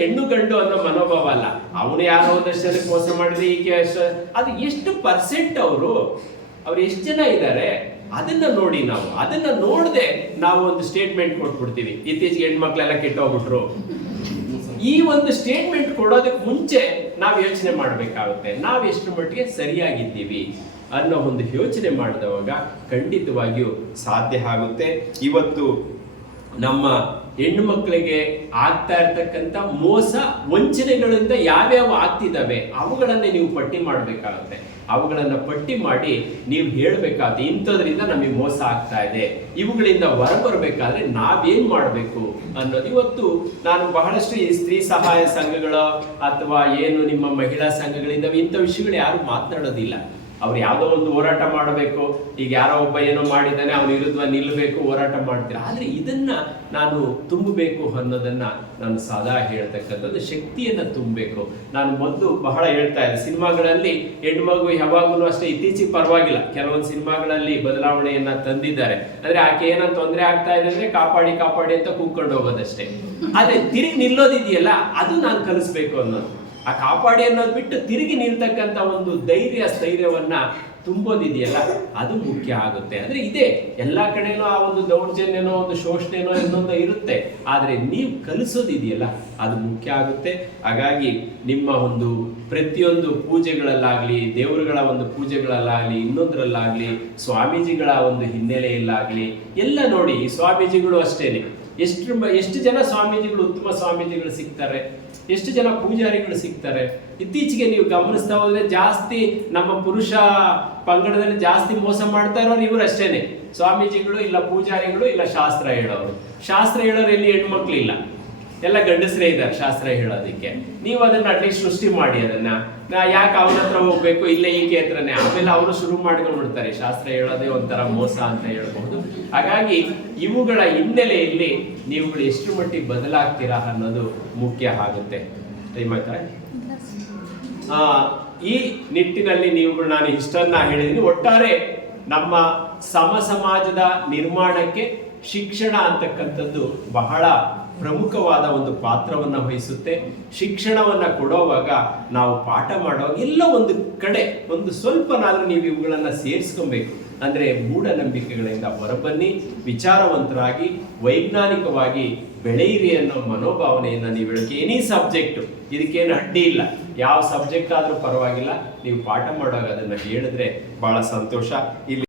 ಹೆಣ್ಣು ಗಂಡು ಅನ್ನೋ ಮನೋಭಾವ ಅಲ್ಲ. ಅವನು ಯಾರೋ ಒಂದಷ್ಟು ಜನಕ್ಕೆ ಮೋಸ ಮಾಡಿದ್ರೆ ಈಕೆ ಅಷ್ಟು, ಅದು ಎಷ್ಟು ಪರ್ಸೆಂಟ್ ಅವ್ರು ಎಷ್ಟು ಜನ ಇದ್ದಾರೆ ಅದನ್ನ ನೋಡಿ. ನಾವು ಅದನ್ನ ನೋಡದೆ ನಾವು ಒಂದು ಸ್ಟೇಟ್ಮೆಂಟ್ ಕೊಟ್ಬಿಡ್ತೀವಿ, ಇತ್ತೀಚೆಗೆ ಹೆಣ್ಮಕ್ಳೆಲ್ಲ ಕೆಟ್ಟೋಗ್ಬಿಟ್ರು. ಈ ಒಂದು ಸ್ಟೇಟ್ಮೆಂಟ್ ಕೊಡೋದಕ್ಕೆ ಮುಂಚೆ ನಾವು ಯೋಚನೆ ಮಾಡಬೇಕಾಗುತ್ತೆ, ನಾವು ಎಷ್ಟು ಮಟ್ಟಿಗೆ ಸರಿಯಾಗಿದ್ದೀವಿ ಅನ್ನೋ ಒಂದು ಯೋಚನೆ ಮಾಡಿದವಾಗ ಖಂಡಿತವಾಗಿಯೂ ಸಾಧ್ಯ ಆಗುತ್ತೆ. ಇವತ್ತು ನಮ್ಮ ಹೆಣ್ಣು ಮಕ್ಕಳಿಗೆ ಆಗ್ತಾ ಇರ್ತಕ್ಕಂಥ ಮೋಸ ವಂಚನೆಗಳಿಂದ ಯಾವ್ಯಾವ ಆಗ್ತಿದ್ದಾವೆ ಅವುಗಳನ್ನೇ ನೀವು ಪಟ್ಟಿ ಮಾಡಬೇಕಾಗುತ್ತೆ. ಅವುಗಳನ್ನ ಪಟ್ಟಿ ಮಾಡಿ ನೀವು ಹೇಳ್ಬೇಕಾದ್ರೆ ಇಂಥದ್ರಿಂದ ನಮಗೆ ಮೋಸ ಆಗ್ತಾ ಇದೆ, ಇವುಗಳಿಂದ ಹೊರಬರಬೇಕಾದ್ರೆ ನಾವೇನ್ ಮಾಡಬೇಕು ಅನ್ನೋದು. ಇವತ್ತು ನಾನು ಬಹಳಷ್ಟು ಈ ಸ್ತ್ರೀ ಸಹಾಯ ಸಂಘಗಳ ಅಥವಾ ಏನು ನಿಮ್ಮ ಮಹಿಳಾ ಸಂಘಗಳಿಂದ ಇಂಥ ವಿಷಯಗಳು ಯಾರು ಮಾತನಾಡೋದಿಲ್ಲ. ಅವ್ರು ಯಾವುದೋ ಒಂದು ಹೋರಾಟ ಮಾಡಬೇಕು, ಈಗ ಯಾರೋ ಒಬ್ಬ ಏನೋ ಮಾಡಿದ್ದಾನೆ ಅವನ ವಿರುದ್ಧ ನಿಲ್ಲಬೇಕು, ಹೋರಾಟ ಮಾಡ್ತೀರ. ಆದ್ರೆ ಇದನ್ನ ನಾನು ತುಂಬಬೇಕು ಅನ್ನೋದನ್ನ ನಾನು ಸದಾ ಹೇಳ್ತಕ್ಕಂಥದ್ದು, ಶಕ್ತಿಯನ್ನ ತುಂಬಬೇಕು. ನಾನು ಮೊದಲು ಬಹಳ ಹೇಳ್ತಾ ಇದ್ದೆ, ಸಿನಿಮಾಗಳಲ್ಲಿ ಹೆಣ್ಮಗು ಯಾವಾಗಲೂ ಅಷ್ಟೇ, ಇತ್ತೀಚೆಗೆ ಪರವಾಗಿಲ್ಲ, ಕೆಲವೊಂದು ಸಿನಿಮಾಗಳಲ್ಲಿ ಬದಲಾವಣೆಯನ್ನ ತಂದಿದ್ದಾರೆ. ಅಂದ್ರೆ ಆಕೆ ಏನೋ ತೊಂದರೆ ಆಗ್ತಾ ಇದೆ ಅಂದ್ರೆ ಕಾಪಾಡಿ ಕಾಪಾಡಿ ಅಂತ ಕೂತ್ಕೊಂಡು ಹೋಗೋದಷ್ಟೇ. ಆದ್ರೆ ತಿರುಗಿ ನಿಲ್ಲೋದಿದೆಯಲ್ಲ, ಅದು ನಾನು ಕಲಿಸ್ಬೇಕು ಅನ್ನೋದು. ಆ ಕಾಪಾಡಿ ಅನ್ನೋದು ಬಿಟ್ಟು ತಿರುಗಿ ನಿಲ್ತಕ್ಕಂಥ ಒಂದು ಸ್ಥೈರ್ಯವನ್ನ ತುಂಬೋದಿದೆಯಲ್ಲ, ಅದು ಮುಖ್ಯ ಆಗುತ್ತೆ. ಅಂದ್ರೆ ಇದೆ ಎಲ್ಲಾ ಕಡೆನೂ ಆ ಒಂದು ದೌರ್ಜನ್ಯನೋ ಒಂದು ಶೋಷಣೆನೋ ಇನ್ನೊಂದು ಇರುತ್ತೆ, ಆದ್ರೆ ನೀವು ಕಲಿಸೋದಿದೆಯಲ್ಲ ಅದು ಮುಖ್ಯ ಆಗುತ್ತೆ. ಹಾಗಾಗಿ ನಿಮ್ಮ ಒಂದು ಪ್ರತಿಯೊಂದು ಪೂಜೆಗಳಲ್ಲಾಗ್ಲಿ, ದೇವರುಗಳ ಒಂದು ಪೂಜೆಗಳಲ್ಲಾಗ್ಲಿ, ಇನ್ನೊಂದರಲ್ಲಾಗ್ಲಿ, ಸ್ವಾಮೀಜಿಗಳ ಒಂದು ಹಿನ್ನೆಲೆಯಲ್ಲಾಗ್ಲಿ ಎಲ್ಲ ನೋಡಿ. ಈ ಸ್ವಾಮೀಜಿಗಳು ಅಷ್ಟೇನೆ, ಎಷ್ಟು ಜನ ಸ್ವಾಮೀಜಿಗಳು, ಉತ್ತಮ ಸ್ವಾಮೀಜಿಗಳು ಸಿಗ್ತಾರೆ, ಎಷ್ಟು ಜನ ಪೂಜಾರಿಗಳು ಸಿಗ್ತಾರೆ. ಇತ್ತೀಚೆಗೆ ನೀವು ಗಮನಿಸ್ತಾ ಹೋದ್ರೆ ಜಾಸ್ತಿ ನಮ್ಮ ಪುರುಷ ಪಂಗಡದಲ್ಲಿ ಜಾಸ್ತಿ ಮೋಸ ಮಾಡ್ತಾ ಇರೋರು ಇವರು ಅಷ್ಟೇನೆ, ಸ್ವಾಮೀಜಿಗಳು ಇಲ್ಲ, ಪೂಜಾರಿಗಳು ಇಲ್ಲ, ಶಾಸ್ತ್ರ ಹೇಳೋರು. ಶಾಸ್ತ್ರ ಹೇಳೋರು ಎಲ್ಲಿ ಹೆಣ್ಮಕ್ಳು ಇಲ್ಲ, ಎಲ್ಲ ಗಂಡಸರೇ ಇದ್ದಾರೆ ಶಾಸ್ತ್ರ ಹೇಳೋದಕ್ಕೆ. ನೀವು ಅದನ್ನ ಅಟ್ಲೀಸ್ಟ್ ಸೃಷ್ಟಿ ಮಾಡಿ, ಅದನ್ನ ಯಾಕೆ ಅವನ ಹತ್ರ ಹೋಗ್ಬೇಕು, ಇಲ್ಲೇ ಈಕೆ ಹತ್ರನೇ. ಆಮೇಲೆ ಅವರು ಶುರು ಮಾಡ್ಕೊಂಡ್ಬಿಡ್ತಾರೆ, ಶಾಸ್ತ್ರ ಹೇಳೋದೇ ಒಂಥರ ಮೋಸ ಅಂತ ಹೇಳ್ಬಹುದು. ಹಾಗಾಗಿ ಇವುಗಳ ಹಿನ್ನೆಲೆಯಲ್ಲಿ ನೀವುಗಳು ಎಷ್ಟು ಮಟ್ಟಿಗೆ ಬದಲಾಗ್ತೀರಾ ಅನ್ನೋದು ಮುಖ್ಯ ಆಗುತ್ತೆ. ಈ ನಿಟ್ಟಿನಲ್ಲಿ ನೀವುಗಳು, ನಾನು ಇಷ್ಟನ್ನ ಹೇಳಿದೀನಿ. ಒಟ್ಟಾರೆ ನಮ್ಮ ಸಮಾಜದ ನಿರ್ಮಾಣಕ್ಕೆ ಶಿಕ್ಷಣ ಅಂತಕ್ಕಂಥದ್ದು ಬಹಳ ಪ್ರಮುಖವಾದ ಒಂದು ಪಾತ್ರವನ್ನ ವಹಿಸುತ್ತೆ. ಶಿಕ್ಷಣವನ್ನ ಕೊಡುವಾಗ, ನಾವು ಪಾಠ ಮಾಡುವಾಗ ಎಲ್ಲ ಒಂದು ಕಡೆ ಒಂದು ಸ್ವಲ್ಪನಾದ್ರೂ ನೀವು ಇವುಗಳನ್ನ ಸೇರಿಸ್ಕೊಬೇಕು. ಅಂದ್ರೆ ಮೂಢನಂಬಿಕೆಗಳಿಂದ ಹೊರಬನ್ನಿ, ವಿಚಾರವಂತರಾಗಿ ವೈಜ್ಞಾನಿಕವಾಗಿ ಬೆಳೆಯಿರಿ ಅನ್ನೋ ಮನೋಭಾವನೆಯನ್ನ ನೀವು ಹೇಳಕ್ಕೆ. ಎನಿ ಸಬ್ಜೆಕ್ಟ್, ಇದಕ್ಕೇನು ಅಡ್ಡಿ ಇಲ್ಲ, ಯಾವ ಸಬ್ಜೆಕ್ಟ್ ಆದ್ರೂ ಪರವಾಗಿಲ್ಲ, ನೀವು ಪಾಠ ಮಾಡುವಾಗ ಅದನ್ನ ಹೇಳಿದ್ರೆ ಬಹಳ ಸಂತೋಷ. ಇಲ್ಲಿ